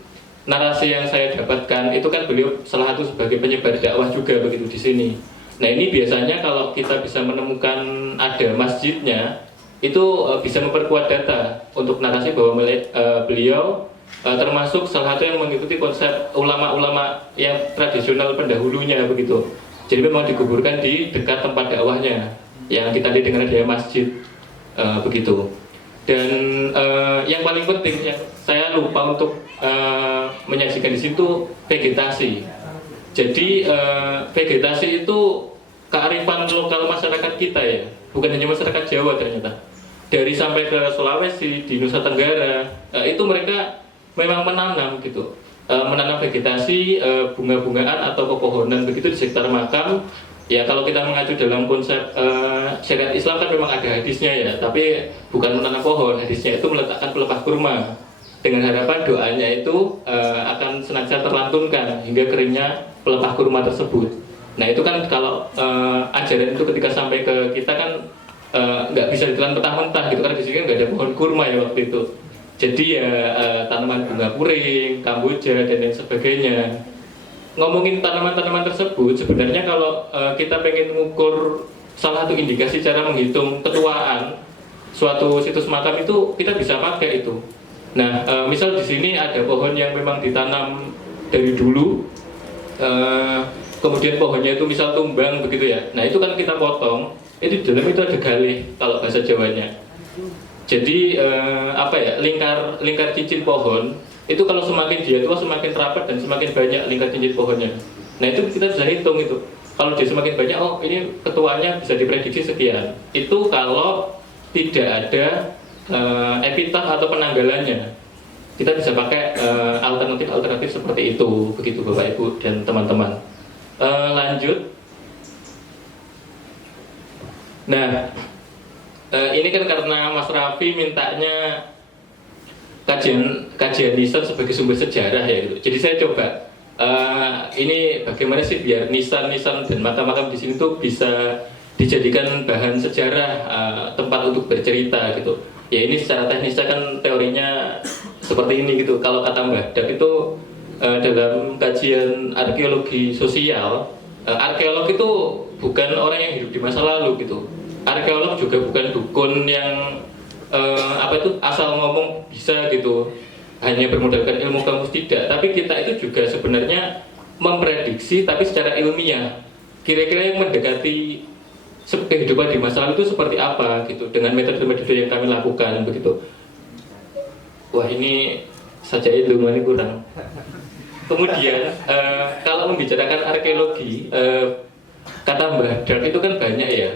narasi yang saya dapatkan itu kan beliau salah satu sebagai penyebar dakwah juga begitu di sini. Nah, ini biasanya kalau kita bisa menemukan ada masjidnya itu bisa memperkuat data untuk narasi bahwa beliau termasuk salah satu yang mengikuti konsep ulama-ulama yang tradisional pendahulunya begitu. Jadi memang dikuburkan di dekat tempat dakwahnya yang kita lihat dengan adanya masjid begitu. Dan yang paling penting yang saya lupa untuk menyaksikan di situ vegetasi. Jadi vegetasi itu kearifan lokal masyarakat kita ya, bukan hanya masyarakat Jawa ternyata. Dari sampai ke Sulawesi, di Nusa Tenggara, itu mereka memang menanam gitu, menanam vegetasi, bunga-bungaan atau pepohonan begitu di sekitar makam. Ya kalau kita mengacu dalam konsep syariat Islam kan memang ada hadisnya ya, tapi bukan menanam pohon, hadisnya itu meletakkan pelepah kurma dengan harapan doanya itu akan senantiasa terlantunkan hingga keringnya pelepah kurma tersebut. Nah itu kan kalau ajaran itu ketika sampai ke kita kan nggak bisa ditelan mentah-mentah gitu, karena di sini kan nggak ada pohon kurma ya waktu itu. Jadi ya tanaman bunga puring, kamboja dan lain sebagainya. Ngomongin tanaman-tanaman tersebut, sebenarnya kalau kita pengen mengukur salah satu indikasi cara menghitung ketuaan suatu situs makam itu kita bisa pakai itu. Nah, misal di sini ada pohon yang memang ditanam dari dulu, kemudian pohonnya itu misal tumbang begitu ya. Nah itu kan kita potong, itu di dalam itu ada galih kalau bahasa Jawanya. Jadi apa ya, lingkar cincin pohon itu kalau semakin dia tua semakin rapat dan semakin banyak lingkar cincin pohonnya. Nah itu kita bisa hitung itu. Kalau dia semakin banyak, oh ini ketuanya bisa diprediksi sekian. Itu kalau tidak ada epitaf atau penanggalannya. Kita bisa pakai alternatif seperti itu, begitu Bapak Ibu dan teman-teman. Lanjut. Nah, ini kan karena Mas Raffi mintanya kajian nisan sebagai sumber sejarah ya gitu. Jadi saya coba ini bagaimana sih biar nisan-nisan dan makam-makam di sini tuh bisa dijadikan bahan sejarah, tempat untuk bercerita gitu. Ya ini secara teknisnya kan teorinya seperti ini gitu. Kalau kata Mbah Dak itu dalam kajian arkeologi sosial, arkeolog itu bukan orang yang hidup di masa lalu gitu. Arkeolog juga bukan dukun yang asal ngomong bisa gitu, hanya bermodalkan ilmu kamus, tidak. Tapi kita itu juga sebenarnya memprediksi tapi secara ilmiah. Kira-kira yang mendekati kehidupan di masa lalu itu seperti apa gitu, dengan metode-metode yang kami lakukan begitu. Wah ini saja ilmunya kurang. Kemudian kalau membicarakan arkeologi, kata Mbah Dak itu kan banyak ya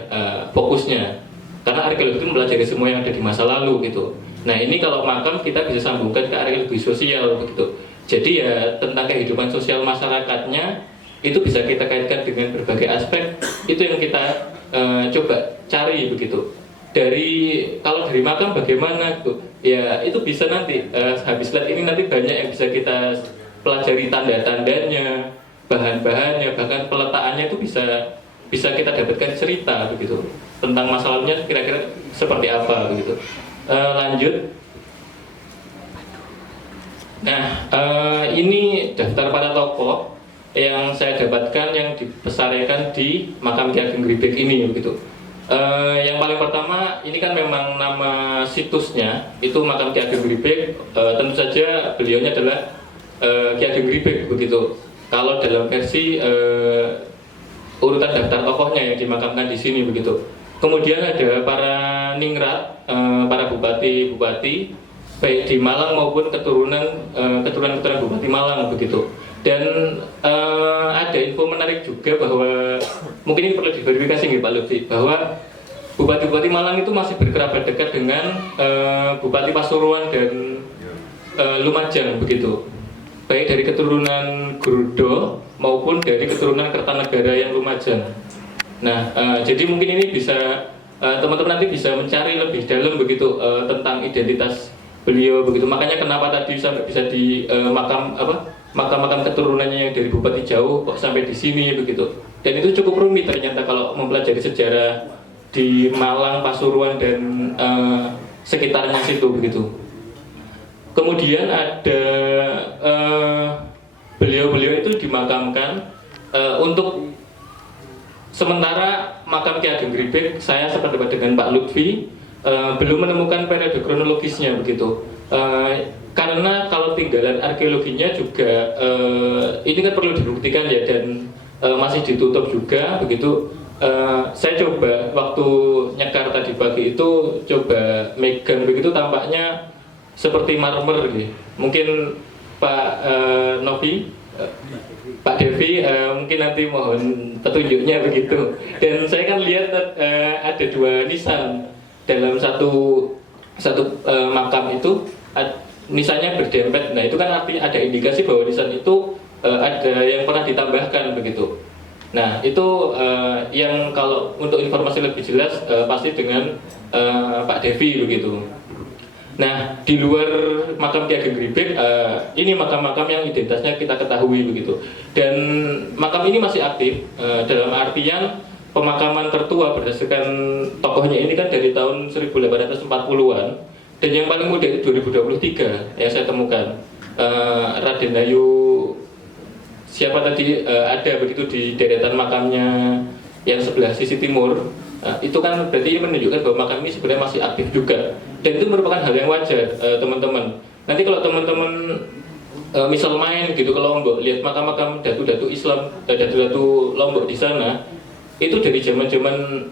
fokusnya. Karena arkeologi itu mempelajari semua yang ada di masa lalu gitu. Nah ini kalau makam kita bisa sambungkan ke arkeologi sosial begitu. Jadi ya tentang kehidupan sosial masyarakatnya itu bisa kita kaitkan dengan berbagai aspek. Itu yang kita coba cari begitu. Kalau dari makam bagaimana tuh? Ya itu bisa nanti habis slide ini nanti banyak yang bisa kita pelajari, tanda-tandanya, bahan-bahannya, bahkan peletakannya itu bisa kita dapatkan cerita begitu tentang masalahnya kira-kira seperti apa begitu. Lanjut. Nah ini daftar para tokoh yang saya dapatkan yang dipesarkan di makam Ki Ageng Gribek ini begitu. Yang paling pertama ini kan memang nama situsnya itu makam Ki Ageng Gribek. Tentu saja beliaunya adalah Ki Ageng Gribek begitu. Kalau dalam versi urutan daftar tokohnya yang dimakamkan di sini begitu. Kemudian ada para ningrat, para bupati-bupati baik di Malang maupun keturunan Bupati Malang begitu. Dan ada info menarik juga bahwa mungkin ini perlu diverifikasi nih Pak Lutfi, bahwa Bupati-Bupati Malang itu masih berkerabat dekat dengan Bupati Pasuruan dan Lumajang begitu. Baik dari keturunan Grudo maupun dari keturunan Kertanegara yang Lumajang. Nah, jadi mungkin ini bisa teman-teman nanti bisa mencari lebih dalam begitu tentang identitas beliau begitu. Makanya kenapa tadi sampai bisa di makam keturunannya yang dari Bupati jauh kok sampai di sini begitu. Dan itu cukup rumit ternyata kalau mempelajari sejarah di Malang, Pasuruan dan sekitarnya situ begitu. Kemudian ada beliau-beliau itu dimakamkan untuk sementara makam Ki Ageng Gribek, saya sependapat dengan Pak Lutfi, belum menemukan periode kronologisnya begitu. Karena kalau tinggalan arkeologinya juga ini kan perlu dibuktikan ya, dan masih ditutup juga begitu. Saya coba waktu nyekar tadi pagi itu coba megang begitu, tampaknya seperti marmer gitu. Mungkin Pak Novi, Pak Devi mungkin nanti mohon petunjuknya begitu. Dan saya kan lihat ada dua nisan dalam satu makam itu, nisannya berdempet. Nah itu kan artinya ada indikasi bahwa nisan itu ada yang pernah ditambahkan begitu. Nah itu yang kalau untuk informasi lebih jelas pasti dengan Pak Devi begitu. Nah di luar makam Ki Ageng Gribek ini makam-makam yang identitasnya kita ketahui begitu. Dan makam ini masih aktif dalam artian pemakaman tertua berdasarkan tokohnya ini kan dari tahun 1840-an. Dan yang paling muda itu 2023 yang saya temukan, Raden Ayu siapa tadi ada begitu di deretan makamnya yang sebelah sisi timur. Itu kan berarti menunjukkan bahwa makam ini sebenarnya masih aktif juga, dan itu merupakan hal yang wajar teman-teman. Nanti kalau teman-teman misal main gitu ke Lombok, lihat makam-makam datu-datu Islam, datu-datu Lombok di sana, itu dari zaman-zaman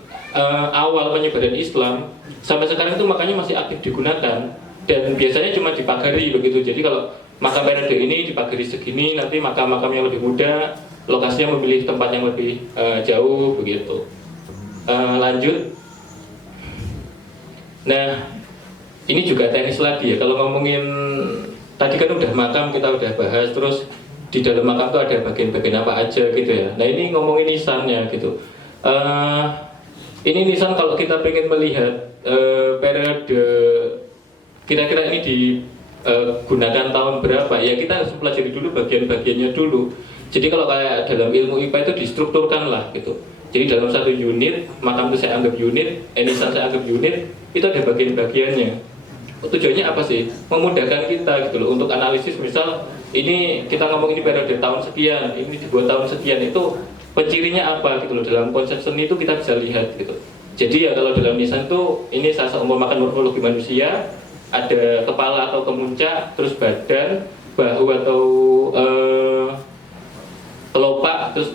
awal penyebaran Islam sampai sekarang itu makanya masih aktif digunakan, dan biasanya cuma dipagari begitu. Jadi kalau makam periode ini dipagari segini, nanti makam-makam yang lebih muda lokasinya memilih tempat yang lebih jauh begitu. Lanjut. Nah ini juga teknis lagi ya. Kalau ngomongin tadi kan udah makam kita udah bahas, terus di dalam makam tuh ada bagian-bagian apa aja gitu ya. Nah ini ngomongin nisannya gitu. Ini nisan kalau kita pengen melihat periode kira-kira ini gunakan tahun berapa, ya kita harus pelajari dulu bagian-bagiannya dulu. Jadi kalau kayak dalam ilmu IPA itu distrukturkan lah gitu. Jadi dalam satu unit, makam itu saya anggap unit, nisan saya anggap unit, itu ada bagian-bagiannya. Tujuannya apa sih? Memudahkan kita gitu loh untuk analisis. Misal ini kita ngomong ini periode tahun sekian, ini dibuat tahun sekian, itu pencirinya apa gitu loh. Dalam konsep seni itu kita bisa lihat gitu. Jadi ya kalau dalam nisan itu ini saya umpamakan morfologi manusia, ada kepala atau kemuncak, terus badan, bahu atau kelopak, terus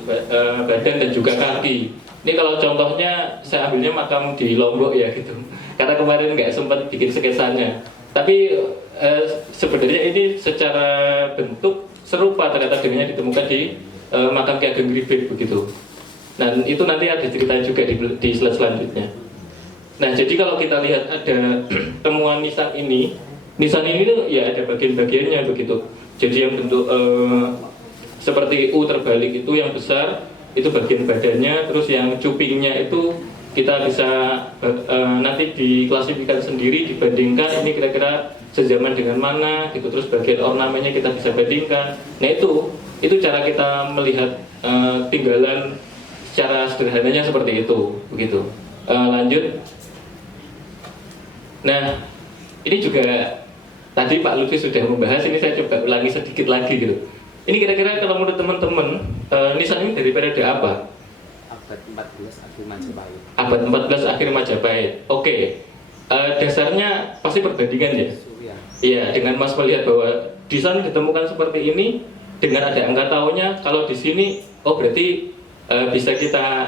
badan dan juga kaki. Ini kalau contohnya saya ambilnya makam di Lombok ya gitu. Karena kemarin nggak sempat bikin sketsanya. Tapi sebenarnya ini secara bentuk serupa ternyata dengannya ditemukan di makam Ki Ageng Gribek begitu. Nah itu nanti ada cerita juga di slide selanjutnya. Nah jadi kalau kita lihat ada temuan nisan ini tuh ya ada bagian-bagiannya begitu. Jadi yang bentuk seperti U terbalik itu yang besar, itu bagian badannya. Terus yang cupingnya itu kita bisa nanti diklasifikasi sendiri, dibandingkan ini kira-kira sejaman dengan mana gitu. Terus bagian ornamennya kita bisa bandingkan. Nah itu cara kita melihat tinggalan secara sederhananya seperti itu begitu. Lanjut. Nah ini juga tadi Pak Lutfi sudah membahas, ini saya coba ulangi sedikit lagi gitu. Ini kira-kira kalau menurut teman-teman nisan ini dari periode apa? Abad 14 akhir Majapahit. Abad 14 akhir Majapahit. Oke. Dasarnya pasti perbandingan ya? Surya. Iya, dengan Mas melihat bahwa di sana ditemukan seperti ini dengan ada angka tahunnya, kalau di sini oh berarti bisa kita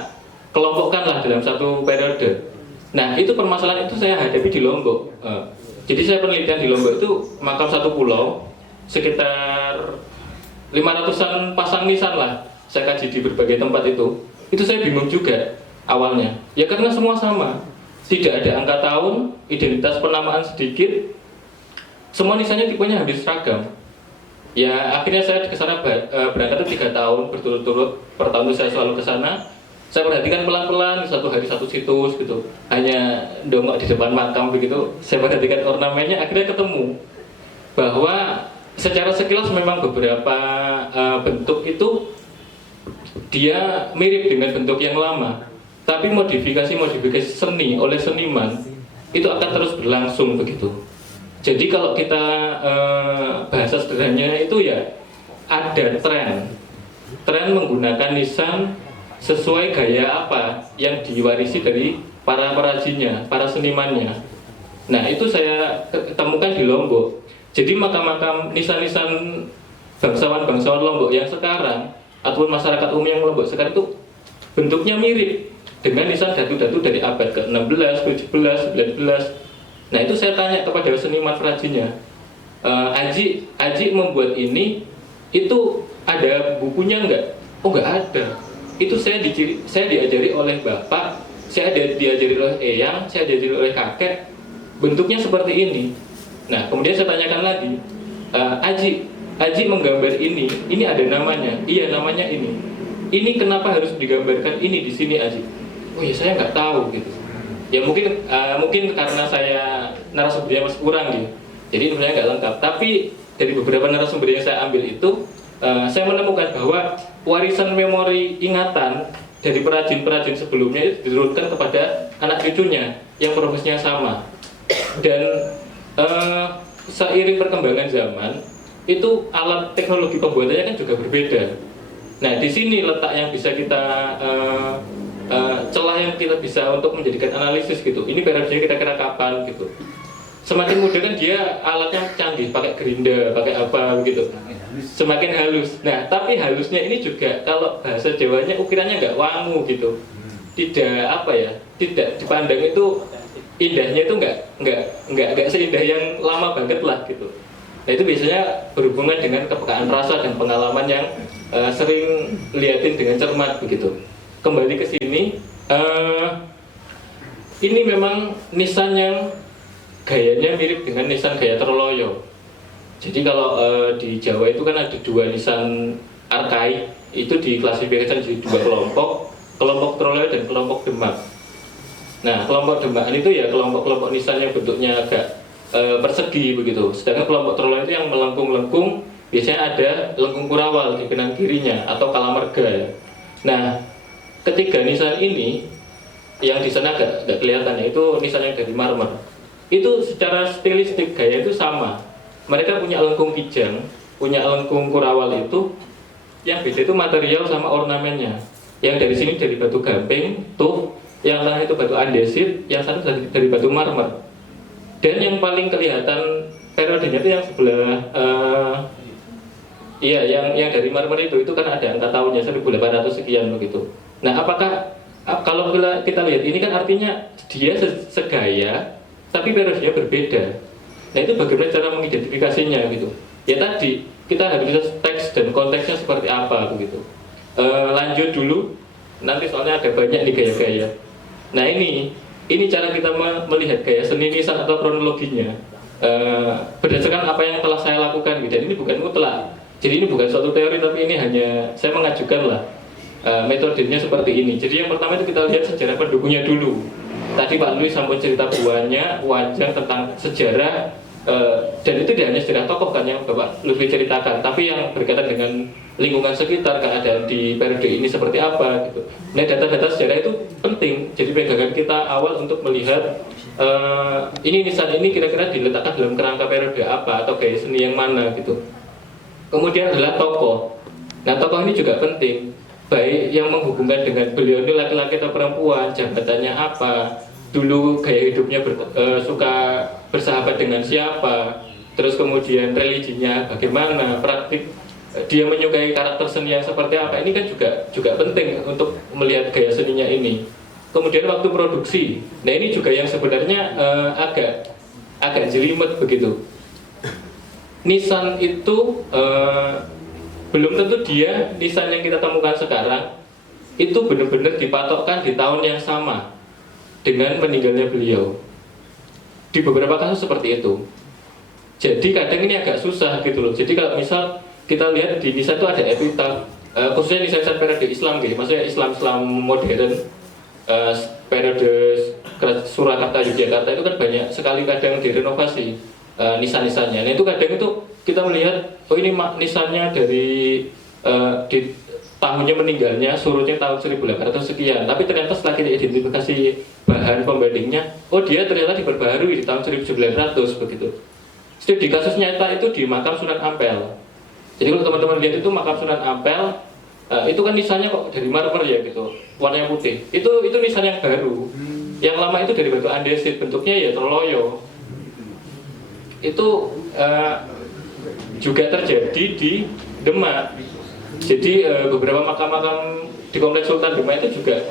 kelompokkan lah dalam satu periode. Nah, itu permasalahan itu saya hadapi di Lombok. Jadi saya penelitian di Lombok itu makam satu pulau sekitar 500-an pasang nisan lah. Saya kaji di berbagai tempat itu. Itu saya bingung juga awalnya. Ya karena semua sama. Tidak ada angka tahun, identitas penamaan sedikit. Semua nisannya tipenya hampir seragam. Ya akhirnya saya ke sana berangkat itu 3 tahun berturut-turut. Per tahun itu saya selalu ke sana. Saya perhatikan pelan-pelan, satu hari satu situs gitu. Hanya dongok di depan makam begitu. Saya perhatikan ornamennya, akhirnya ketemu bahwa secara sekilas memang beberapa bentuk itu dia mirip dengan bentuk yang lama, tapi modifikasi seni oleh seniman itu akan terus berlangsung begitu. Jadi kalau kita bahasa sederhananya itu ya ada tren menggunakan nisan sesuai gaya apa yang diwarisi dari para perajinnya, para senimannya. Nah itu saya temukan di Lombok. Jadi makam-makam nisan-nisan bangsawan-bangsawan Lombok yang sekarang ataupun masyarakat umum yang Lombok sekarang itu bentuknya mirip dengan nisan datu-datu dari abad ke-16, 17, 19. Nah itu saya tanya kepada seniman perajinnya, Aji membuat ini itu ada bukunya enggak? Oh enggak ada. Itu saya diajari oleh bapak, saya diajari oleh eyang, saya diajari oleh kakek, bentuknya seperti ini. Nah kemudian saya tanyakan lagi, Aji menggambar ini ada namanya? Iya namanya ini. Ini kenapa harus digambarkan ini di sini Aji? Oh ya saya nggak tahu gitu. Ya mungkin karena saya narasumbernya masih kurang gitu. Jadi sebenarnya nggak lengkap. Tapi dari beberapa narasumber yang saya ambil itu, saya menemukan bahwa warisan memori ingatan dari perajin-perajin sebelumnya itu diturunkan kepada anak cucunya yang profesinya sama. Dan seiring perkembangan zaman itu alat teknologi pembuatannya kan juga berbeda. Nah di sini letak yang bisa kita celah yang kita bisa untuk menjadikan analisis gitu. Ini periodenya kira-kira kapan gitu. Semakin mudah kan dia alatnya canggih, pakai gerinda, pakai apa begitu. Semakin halus. Nah tapi halusnya ini juga kalau bahasa Jawanya ukirannya nggak wangu gitu. Tidak apa ya, tidak dipandang itu indahnya itu nggak seindah yang lama banget lah gitu. Nah itu biasanya berhubungan dengan kepekaan rasa dan pengalaman yang sering liatin dengan cermat begitu. Kembali ke sini, ini memang nisan yang gayanya mirip dengan nisan gaya Troloyo. Jadi kalau di Jawa itu kan ada 2 nisan arkaik, itu diklasifikasikan jadi 2 kelompok Troloyo dan kelompok Demak. Nah kelompok Demakan itu ya kelompok nisan yang bentuknya agak persegi begitu. Sedangkan kelompok Trolo itu yang melengkung-lengkung, biasanya ada lengkung Kurawal di kanan kirinya atau Kalamerga. Nah, ketiga nisan ini yang di sana agak kelihatan ya, itu nisannya dari marmer. Itu secara stilistik gaya itu sama. Mereka punya lengkung kijang, punya lengkung Kurawal itu. Yang beda itu material sama ornamennya. Yang dari sini dari batu gamping, tuh, yang tengah itu batu andesit, yang satu dari batu marmer. Dan yang paling kelihatan periodenya itu yang sebelah, iya, yang dari marmer itu kan ada angka tahunnya 1800 sekian begitu. Nah, apakah kalau kita lihat ini kan artinya dia segaya, tapi periodenya berbeda. Nah, itu bagaimana cara mengidentifikasinya gitu? Ya tadi kita harus bisa teks dan konteksnya seperti apa begitu. Lanjut dulu, nanti soalnya ada banyak nih gaya-gaya. Nah ini cara kita melihat gaya seni nisan atau kronologinya berdasarkan apa yang telah saya lakukan gitu. Dan ini bukan mutlak. Jadi ini bukan suatu teori, tapi ini hanya saya mengajukan lah metodenya seperti ini. Jadi yang pertama itu kita lihat sejarah pendukungnya dulu. Tadi Pak Louis sampun cerita banyak wajah tentang sejarah, dan itu tidak hanya sejarah tokoh kan yang Bapak Lutfi ceritakan, tapi yang berkaitan dengan lingkungan sekitar, keadaan di periode ini seperti apa gitu. Nah, data-data sejarah itu penting, jadi pegangan kita awal untuk melihat ini nisan ini kira-kira diletakkan dalam kerangka periode apa atau gaya seni yang mana gitu. Kemudian adalah tokoh. Nah, tokoh ini juga penting, baik yang menghubungkan dengan beliau ini laki-laki atau perempuan, jabatannya apa, dulu gaya hidupnya suka bersahabat dengan siapa, terus kemudian religinya bagaimana, praktik dia menyukai karakter seni yang seperti apa. Ini kan juga penting untuk melihat gaya seninya ini. Kemudian waktu produksi, nah ini juga yang sebenarnya agak jelimet begitu. Nisan itu belum tentu dia nisan yang kita temukan sekarang itu benar-benar dipatokkan di tahun yang sama dengan meninggalnya beliau. Di beberapa kasus seperti itu. Jadi kadang ini agak susah gitu loh. Jadi kalau misal kita lihat di nisan itu ada epitaf, khususnya nisan periode Islam gitu, maksudnya Islam modern, periode Surakarta, Yogyakarta itu kan banyak sekali kadang direnovasi nisan-nisannya. Nah itu kadang itu kita melihat, oh ini nisannya dari di tahunnya meninggalnya, surutnya tahun 1800 sekian. Tapi ternyata setelah kita identifikasi bahan pembandingnya, oh dia ternyata diperbaharui di tahun 1900 begitu. Studi kasus nyata itu di makam Sunan Ampel. Jadi kalau teman-teman lihat itu makam Sunan Ampel, itu kan nisannya kok dari marmer ya gitu, warnanya putih. Itu nisan yang baru. Yang lama itu dari batu andesit, bentuknya ya terloyo. Itu juga terjadi di Demak. Jadi beberapa makam-makam di Kompleks Sultan Demak itu juga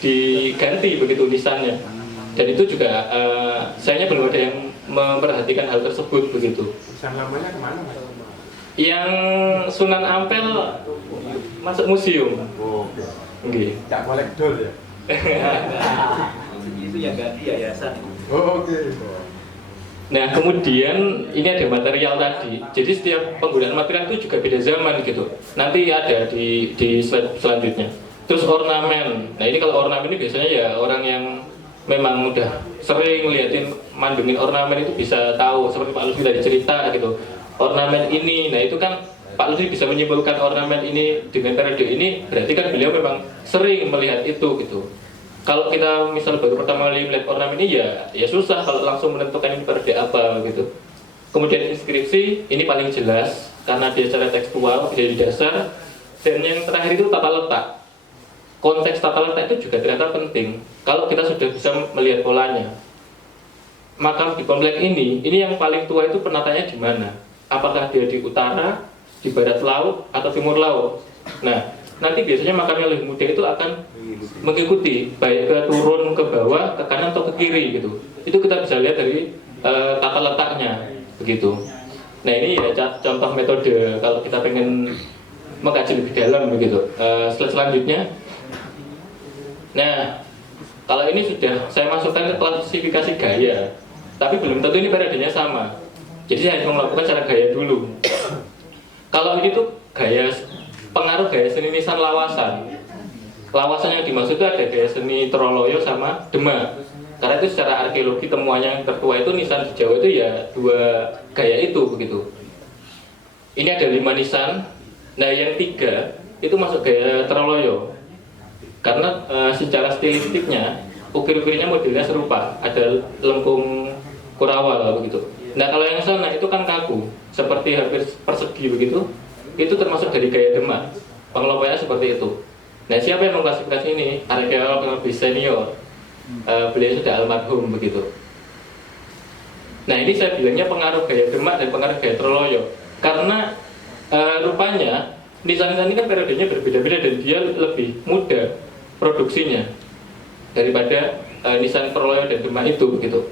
diganti begitu nisannya. Dan itu juga sayangnya belum ada yang memperhatikan hal tersebut begitu. Nisan lamanya kemana Mas? Yang Sunan Ampel masuk museum. Oh, oke. Okay. Cak kolek dol ya? Itu yang ganti yayasan. Oh, oke. Nah kemudian ini ada material tadi. Jadi setiap penggunaan material itu juga beda zaman gitu. Nanti ada di slide selanjutnya. Terus ornamen. Nah ini kalau ornamen ini biasanya ya orang yang memang udah sering ngeliatin mandungin ornamen itu bisa tahu. Seperti Pak Lutfi tadi cerita gitu. Ornamen ini, nah itu kan Pak Lutfi bisa menyimpulkan ornamen ini dengan periode ini, berarti kan beliau memang sering melihat itu gitu. Kalau kita misal baru pertama kali melihat ornamen ini ya susah kalau langsung menentukan ini periode apa gitu. Kemudian inskripsi ini paling jelas karena dia secara tekstual jadi dasar. Dan yang terakhir itu tata letak. Konteks tata letak itu juga ternyata penting. Kalau kita sudah bisa melihat polanya. Makam di komplek ini yang paling tua itu penataannya di mana? Apakah dia di utara, di barat laut, atau timur laut? Nah, nanti biasanya makam yang lebih muda itu akan mengikuti baik ke turun ke bawah, ke kanan atau ke kiri gitu. Itu kita bisa lihat dari tata letaknya begitu. Nah ini ya contoh metode kalau kita pengen mengkaji lebih dalam begitu. Slide selanjutnya. Nah kalau ini sudah saya masukkan ke klasifikasi gaya, tapi belum tentu ini periodenya sama. Jadi saya hanya melakukan cara gaya dulu. Kalau ini tuh gaya pengaruh gaya seni nisan lawasan. Lawasan yang dimaksud itu ada gaya seni Troloyo sama Demak. Karena itu secara arkeologi temuan yang tertua itu nisan di Jawa itu ya 2 gaya itu begitu. Ini ada 5 nisan. Nah yang 3 itu masuk gaya Troloyo. Karena secara stilistiknya ukir-ukirnya modelnya serupa, ada lengkung kurawal begitu. Nah kalau yang sana itu kan kaku, seperti hampir persegi begitu. Itu termasuk dari gaya Demak. Pengelompokannya seperti itu. Nah siapa yang mengklasifikasi ini? Arkeolog yang lebih senior. Beliau sudah almarhum begitu. Nah ini saya bilangnya pengaruh gaya Demak dan pengaruh gaya Troloyo. Karena rupanya nisan-nisan ini kan periodenya berbeda-beda dan dia lebih muda produksinya daripada nisan Troloyo dan Demak itu begitu.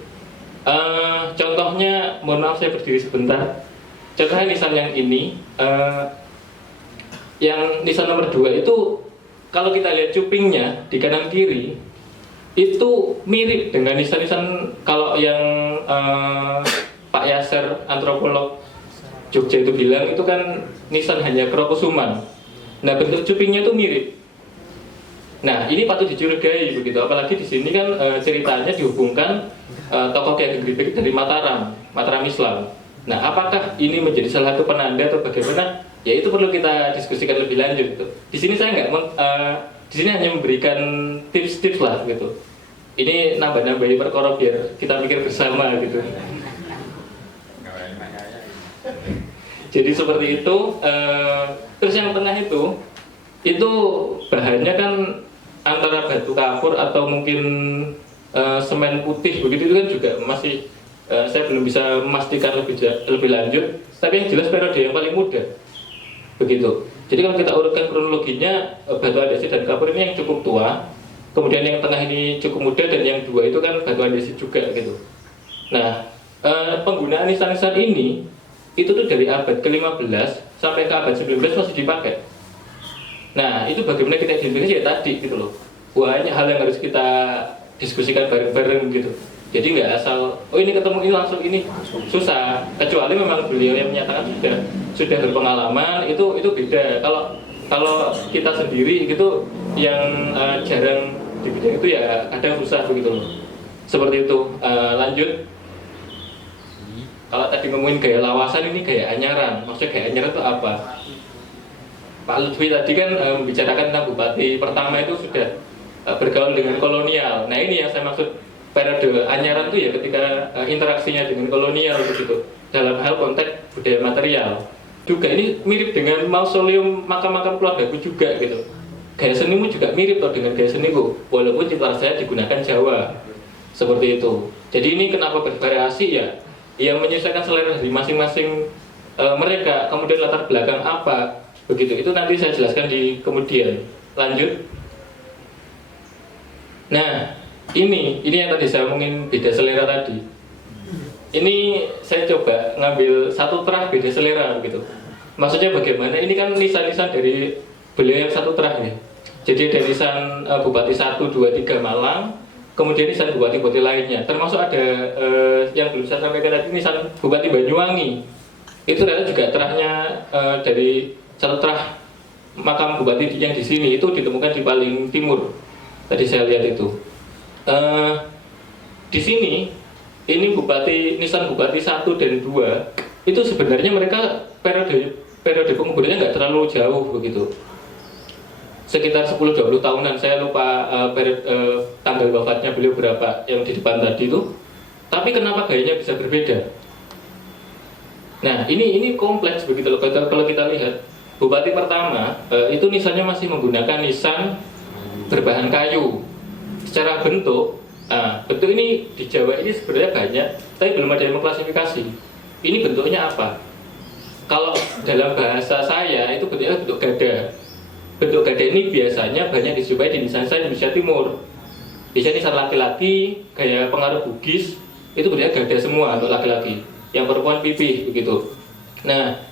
Contohnya, mohon maaf saya berdiri sebentar. Contohnya nisan yang ini, yang nisan nomor 2 itu kalau kita lihat cupingnya di kanan kiri itu mirip dengan nisan-nisan kalau yang Pak Yasser antropolog Jogja itu bilang itu kan nisan hanya krokusuman. Nah bentuk cupingnya itu mirip. Nah ini patut dicurigai begitu, apalagi di sini kan ceritanya dihubungkan tokoh Ki Ageng Gripik dari Mataram Islam. Nah apakah ini menjadi salah satu penanda atau bagaimana? Ya itu perlu kita diskusikan lebih lanjut gitu. Di sini saya nggak, di sini hanya memberikan tips-tips lah gitu. Ini nambah-nambahi perkara biar kita mikir bersama gitu. Jadi seperti itu. Terus yang tengah itu bahannya kan antara batu kapur atau mungkin semen putih begitu, itu kan juga masih saya belum bisa memastikan lebih lanjut. Tapi yang jelas periode yang paling muda begitu. Jadi kalau kita urutkan kronologinya, batu andesit dan kapur ini yang cukup tua, kemudian yang tengah ini cukup muda, dan yang 2 itu kan batu andesit juga gitu. Nah penggunaan nisan-nisan ini itu tuh dari abad ke-15 sampai ke abad 19 masih dipakai. Nah itu bagaimana kita identifikasi ya tadi gitu loh. Banyak hal yang harus kita diskusikan bareng-bareng gitu. Jadi nggak asal, oh ini ketemu ini langsung ini, susah. Kecuali memang beliau yang menyatakan sudah berpengalaman, itu beda. Kalau kita sendiri gitu yang jarang di bidang itu ya kadang susah begitu loh. Seperti itu. Lanjut. Kalau tadi ngomongin gaya lawasan, ini gaya anyaran. Maksudnya gaya anyaran itu apa? Pak Lutfi tadi kan membicarakan tentang bupati pertama itu sudah bergaul dengan kolonial. Nah ini yang saya maksud. Periode anyaran itu ya ketika interaksinya dengan kolonial begitu dalam hal konteks budaya material. Juga ini mirip dengan mausoleum makam-makam keluargaku juga gitu. Gaya senimu juga mirip loh dengan gaya seniku, walaupun cita saya digunakan Jawa seperti itu. Jadi ini kenapa bervariasi ya? Yang menyesuaikan selera dari masing-masing mereka. Kemudian latar belakang apa begitu? Itu nanti saya jelaskan di kemudian. Lanjut. Nah. Ini yang tadi saya omongin beda selera tadi. Ini saya coba ngambil satu terah beda selera begitu. Maksudnya bagaimana? Ini kan nisan-nisan dari beliau yang satu terah ya. Jadi ada nisan Bupati 1, 2, 3 Malang, kemudian nisan bupati-bupati lainnya. Termasuk ada yang belum saya sampaikan tadi, nisan Bupati Banyuwangi. Itu ternyata juga terahnya dari satu terah makam bupati yang di sini itu ditemukan di paling timur. Tadi saya lihat itu. Di sini ini nisan bupati 1 dan 2 itu sebenarnya mereka periode penguburannya nggak terlalu jauh begitu, sekitar 10-20 tahunan. Saya lupa tanggal wafatnya beliau berapa yang di depan tadi itu, tapi kenapa gayanya bisa berbeda? Nah ini kompleks begitu loh. Kalau kita lihat bupati pertama itu nisannya masih menggunakan nisan berbahan kayu. Secara bentuk ini di Jawa ini sebenarnya banyak, tapi belum ada yang mengklasifikasi. Ini bentuknya apa? Kalau dalam bahasa saya itu bentuknya bentuk gada. Bentuk gada ini biasanya banyak dijumpai di nisan-nisan Indonesia Timur. Biasanya nisan laki-laki, gaya pengaruh Bugis, itu bentuknya gada semua untuk laki-laki. Yang perempuan pipih begitu. Nah,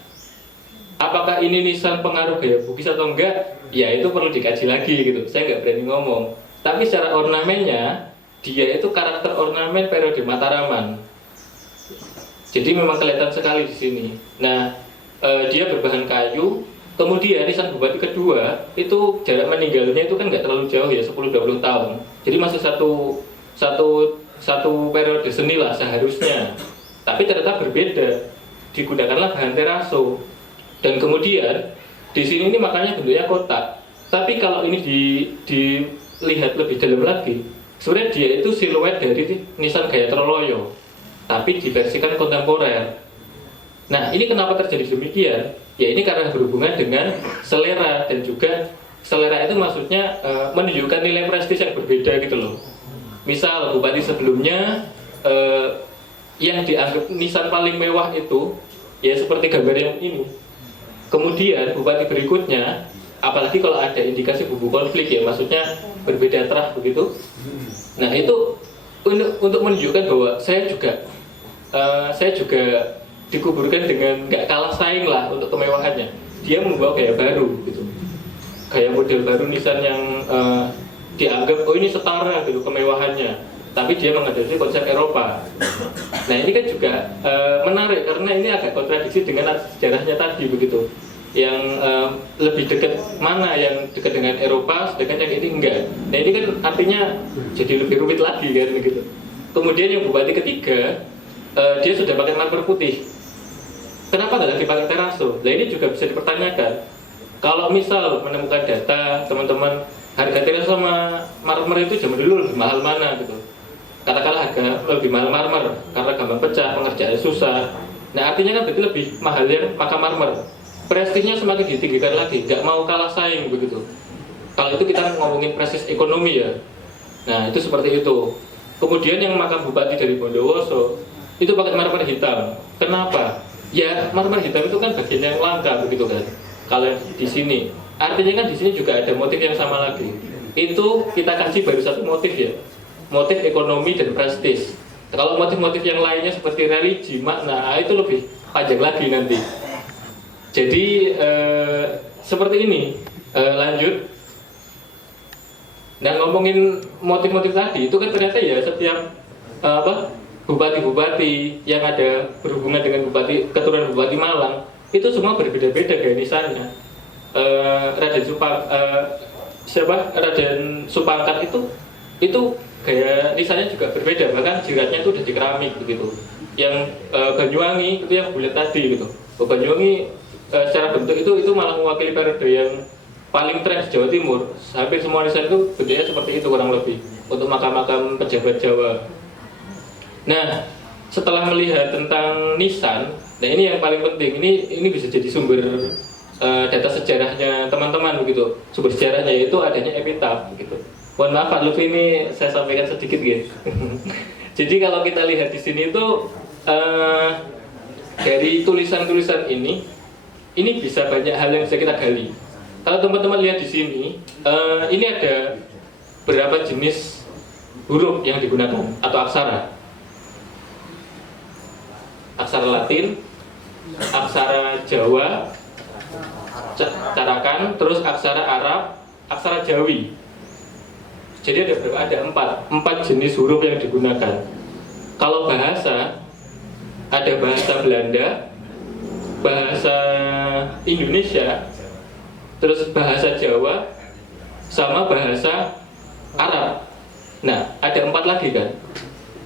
apakah ini nisan pengaruh gaya Bugis atau enggak? Ya itu perlu dikaji lagi gitu. Saya nggak berani ngomong. Tapi secara ornamennya, dia itu karakter ornamen periode Mataraman. Jadi memang kelihatan sekali di sini. Nah, dia berbahan kayu. Kemudian nisan bupati kedua itu jarak meninggalnya itu kan nggak terlalu jauh ya, 10-20 tahun. Jadi masih satu satu periode seni lah seharusnya, tapi ternyata berbeda, digunakanlah bahan teraso. Dan kemudian di sini ini makanya bentuknya kotak. Tapi kalau ini dilihat lebih dalam lagi, sebenarnya dia itu siluet dari nisan gaya Troloyo, tapi diversikan kontemporer. Nah, ini kenapa terjadi demikian? Ya ini karena berhubungan dengan selera, dan juga selera itu maksudnya menunjukkan nilai prestis yang berbeda gitu loh. Misal bupati sebelumnya yang dianggap nisan paling mewah itu ya seperti gambar yang ini. Kemudian bupati berikutnya, apalagi kalau ada indikasi bumbu konflik ya, maksudnya berbeda terah begitu. Nah itu untuk menunjukkan bahwa saya juga dikuburkan dengan nggak kalah saing lah untuk kemewahannya. Dia membawa gaya baru gitu, gaya model baru nisan yang dianggap oh ini setara gitu kemewahannya, tapi dia mengadopsi konsep Eropa. Nah ini kan juga menarik karena ini agak kontradiksi dengan sejarahnya tadi begitu, yang lebih dekat mana yang dekat dengan Eropa, sedangkan yang ini enggak. Nah ini kan artinya jadi lebih rumit lagi kan gitu. Kemudian yang bupati ketiga dia sudah pakai marmer putih. Kenapa nggak lagi pakai teraso? Nah ini juga bisa dipertanyakan. Kalau misal menemukan data teman-teman, harga teraso sama marmer itu zaman dulu lebih mahal mana gitu. Katakanlah harga lebih mahal marmer karena gampang pecah, pengerjaannya susah. Nah artinya kan berarti lebih mahal yang pakai marmer. Prestisnya semakin ditinggikan lagi, nggak mau kalah saing begitu. Kalau itu kita ngomongin prestis ekonomi ya. Nah itu seperti itu. Kemudian yang makam bupati dari Bondowoso itu pakai marmer hitam. Kenapa? Ya marmer hitam itu kan bagian yang langka begitu kan. Kalau di sini, artinya kan di sini juga ada motif yang sama lagi. Itu kita kasih baru satu motif ya, motif ekonomi dan prestis. Kalau motif-motif yang lainnya seperti religi, makna, itu lebih panjang lagi nanti. Jadi seperti ini. Lanjut. Nah ngomongin motif-motif tadi, itu kan ternyata ya setiap bupati-bupati yang ada berhubungan dengan keturunan Bupati Malang itu semua berbeda-beda gaya nisannya. Raden Supangkat itu gaya nisannya juga berbeda, bahkan jiratnya itu udah di keramik begitu. Yang Banyuwangi itu yang bulat tadi gitu. Banyuwangi secara bentuk itu malah mewakili periode yang paling tren di Jawa Timur. Hampir semua nisan itu bentuknya seperti itu kurang lebih untuk makam-makam pejabat Jawa. Nah, setelah melihat tentang nisan, nah ini yang paling penting. Ini bisa jadi sumber data sejarahnya teman-teman begitu. Sumber sejarahnya yaitu adanya epitaf begitu. Mohon maaf Pak Lutfi, ini saya sampaikan sedikit gitu. Jadi kalau kita lihat di sini itu dari tulisan-tulisan ini bisa banyak hal yang bisa kita gali. Kalau teman-teman lihat di sini, ini ada berapa jenis huruf yang digunakan atau aksara. Aksara Latin, aksara Jawa, Carakan, terus aksara Arab, aksara Jawi. Jadi ada berapa? Ada empat jenis huruf yang digunakan. Kalau bahasa, ada bahasa Belanda, bahasa Indonesia, terus bahasa Jawa, sama bahasa Arab. Nah, ada 4 lagi kan?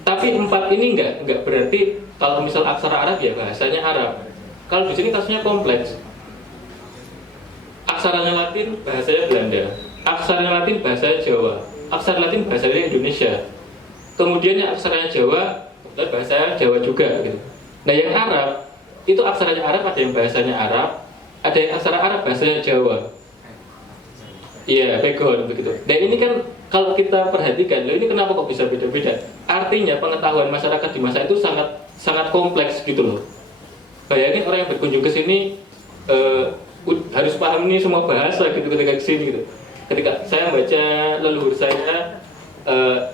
Tapi 4 ini enggak berarti kalau misal aksara Arab ya bahasanya Arab. Kalau di sini kasusnya kompleks. Aksaranya Latin, bahasanya Belanda. Aksaranya Latin, bahasanya Jawa. Aksara Latin, bahasanya Indonesia. Kemudian yang aksaranya Jawa, bahasanya Jawa juga gitu. Nah, yang Arab itu aksaranya Arab, ada yang bahasanya Arab, ada yang aksara Arab bahasanya Jawa. Iya, background begitu. Dan ini kan kalau kita perhatikan, loh ini kenapa kok bisa beda-beda? Artinya pengetahuan masyarakat di masa itu sangat kompleks gitu loh. Bayangin orang yang berkunjung ke sini harus paham nih semua bahasa gitu ketika ke sini gitu. Ketika saya baca leluhur saya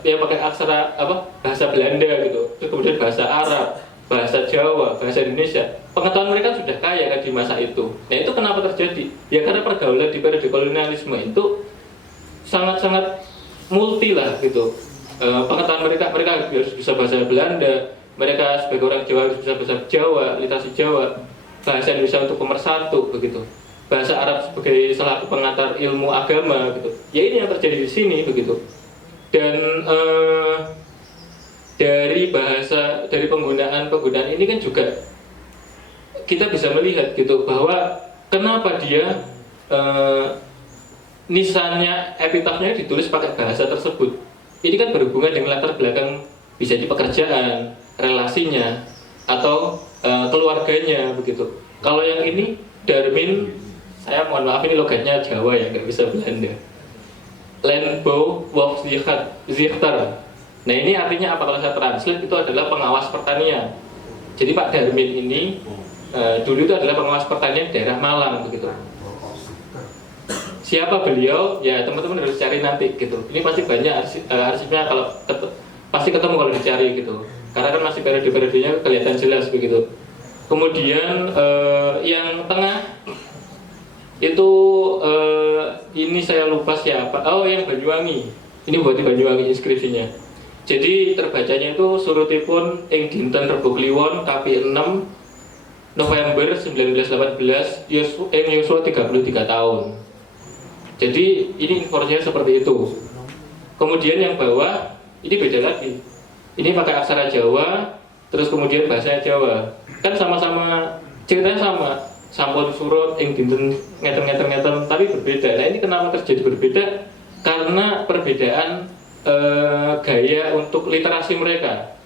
yang pakai aksara bahasa Belanda gitu, terus kemudian bahasa Arab, bahasa Jawa, bahasa Indonesia, pengetahuan mereka sudah kaya kan di masa itu. Nah itu kenapa terjadi? Ya karena pergaulan di periode kolonialisme itu sangat-sangat multi lah gitu. Pengetahuan mereka harus bisa bahasa Belanda, mereka sebagai orang Jawa harus bisa bahasa Jawa, literasi Jawa, bahasa Indonesia untuk pemersatu begitu. Bahasa Arab sebagai salah satu pengantar ilmu agama gitu. Ya ini yang terjadi di sini begitu. Dan penggunaan ini kan juga kita bisa melihat gitu bahwa kenapa dia nisannya, epitafnya ditulis pakai bahasa tersebut. Ini kan berhubungan dengan latar belakang bisa di pekerjaan, relasinya, atau keluarganya begitu. Kalau yang ini Darmin, saya mohon maaf ini logatnya Jawa ya, nggak bisa Belanda. Landbouw Zichter. Nah ini artinya apa kalau saya translate itu adalah pengawas pertanian. Jadi Pak Darmin ini dulu itu adalah pengawas pertanian daerah Malang begitu. Siapa beliau? Ya teman-teman harus cari nanti gitu. Ini pasti banyak arsipnya kalau pasti ketemu kalau dicari gitu. Karena kan masih periode-periodenya kelihatan jelas begitu. Kemudian yang tengah itu ini saya lupa siapa. Oh yang Banyuwangi. Ini buat di Banyuwangi inskripsinya. Jadi terbacanya itu surutipun ing dinten Rebo Kliwon KP 6 November 1918 ing yuswa 33 tahun. Jadi ini informasinya seperti itu. Kemudian yang bawah ini beda lagi. Ini pakai aksara Jawa, terus kemudian bahasa Jawa. Kan sama-sama ceritanya sama. Sampun surut ing dinten ngeten, tapi berbeda. Nah ini kenapa terjadi berbeda? Karena perbedaan gaya untuk literasi mereka.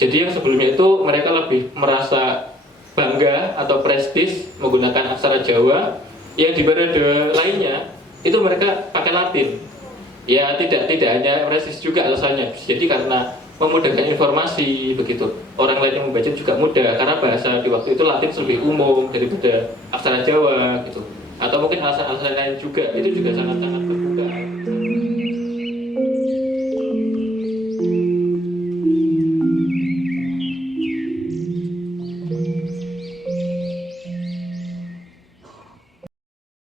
Jadi yang sebelumnya itu mereka lebih merasa bangga atau prestis menggunakan aksara Jawa. Yang di periode lainnya itu mereka pakai Latin. Ya tidak hanya prestis juga alasannya. Jadi karena memudahkan informasi begitu. Orang lain yang membaca juga mudah karena bahasa di waktu itu Latin lebih umum daripada aksara Jawa gitu. Atau mungkin alasan-alasan lain juga itu juga sangat-sangat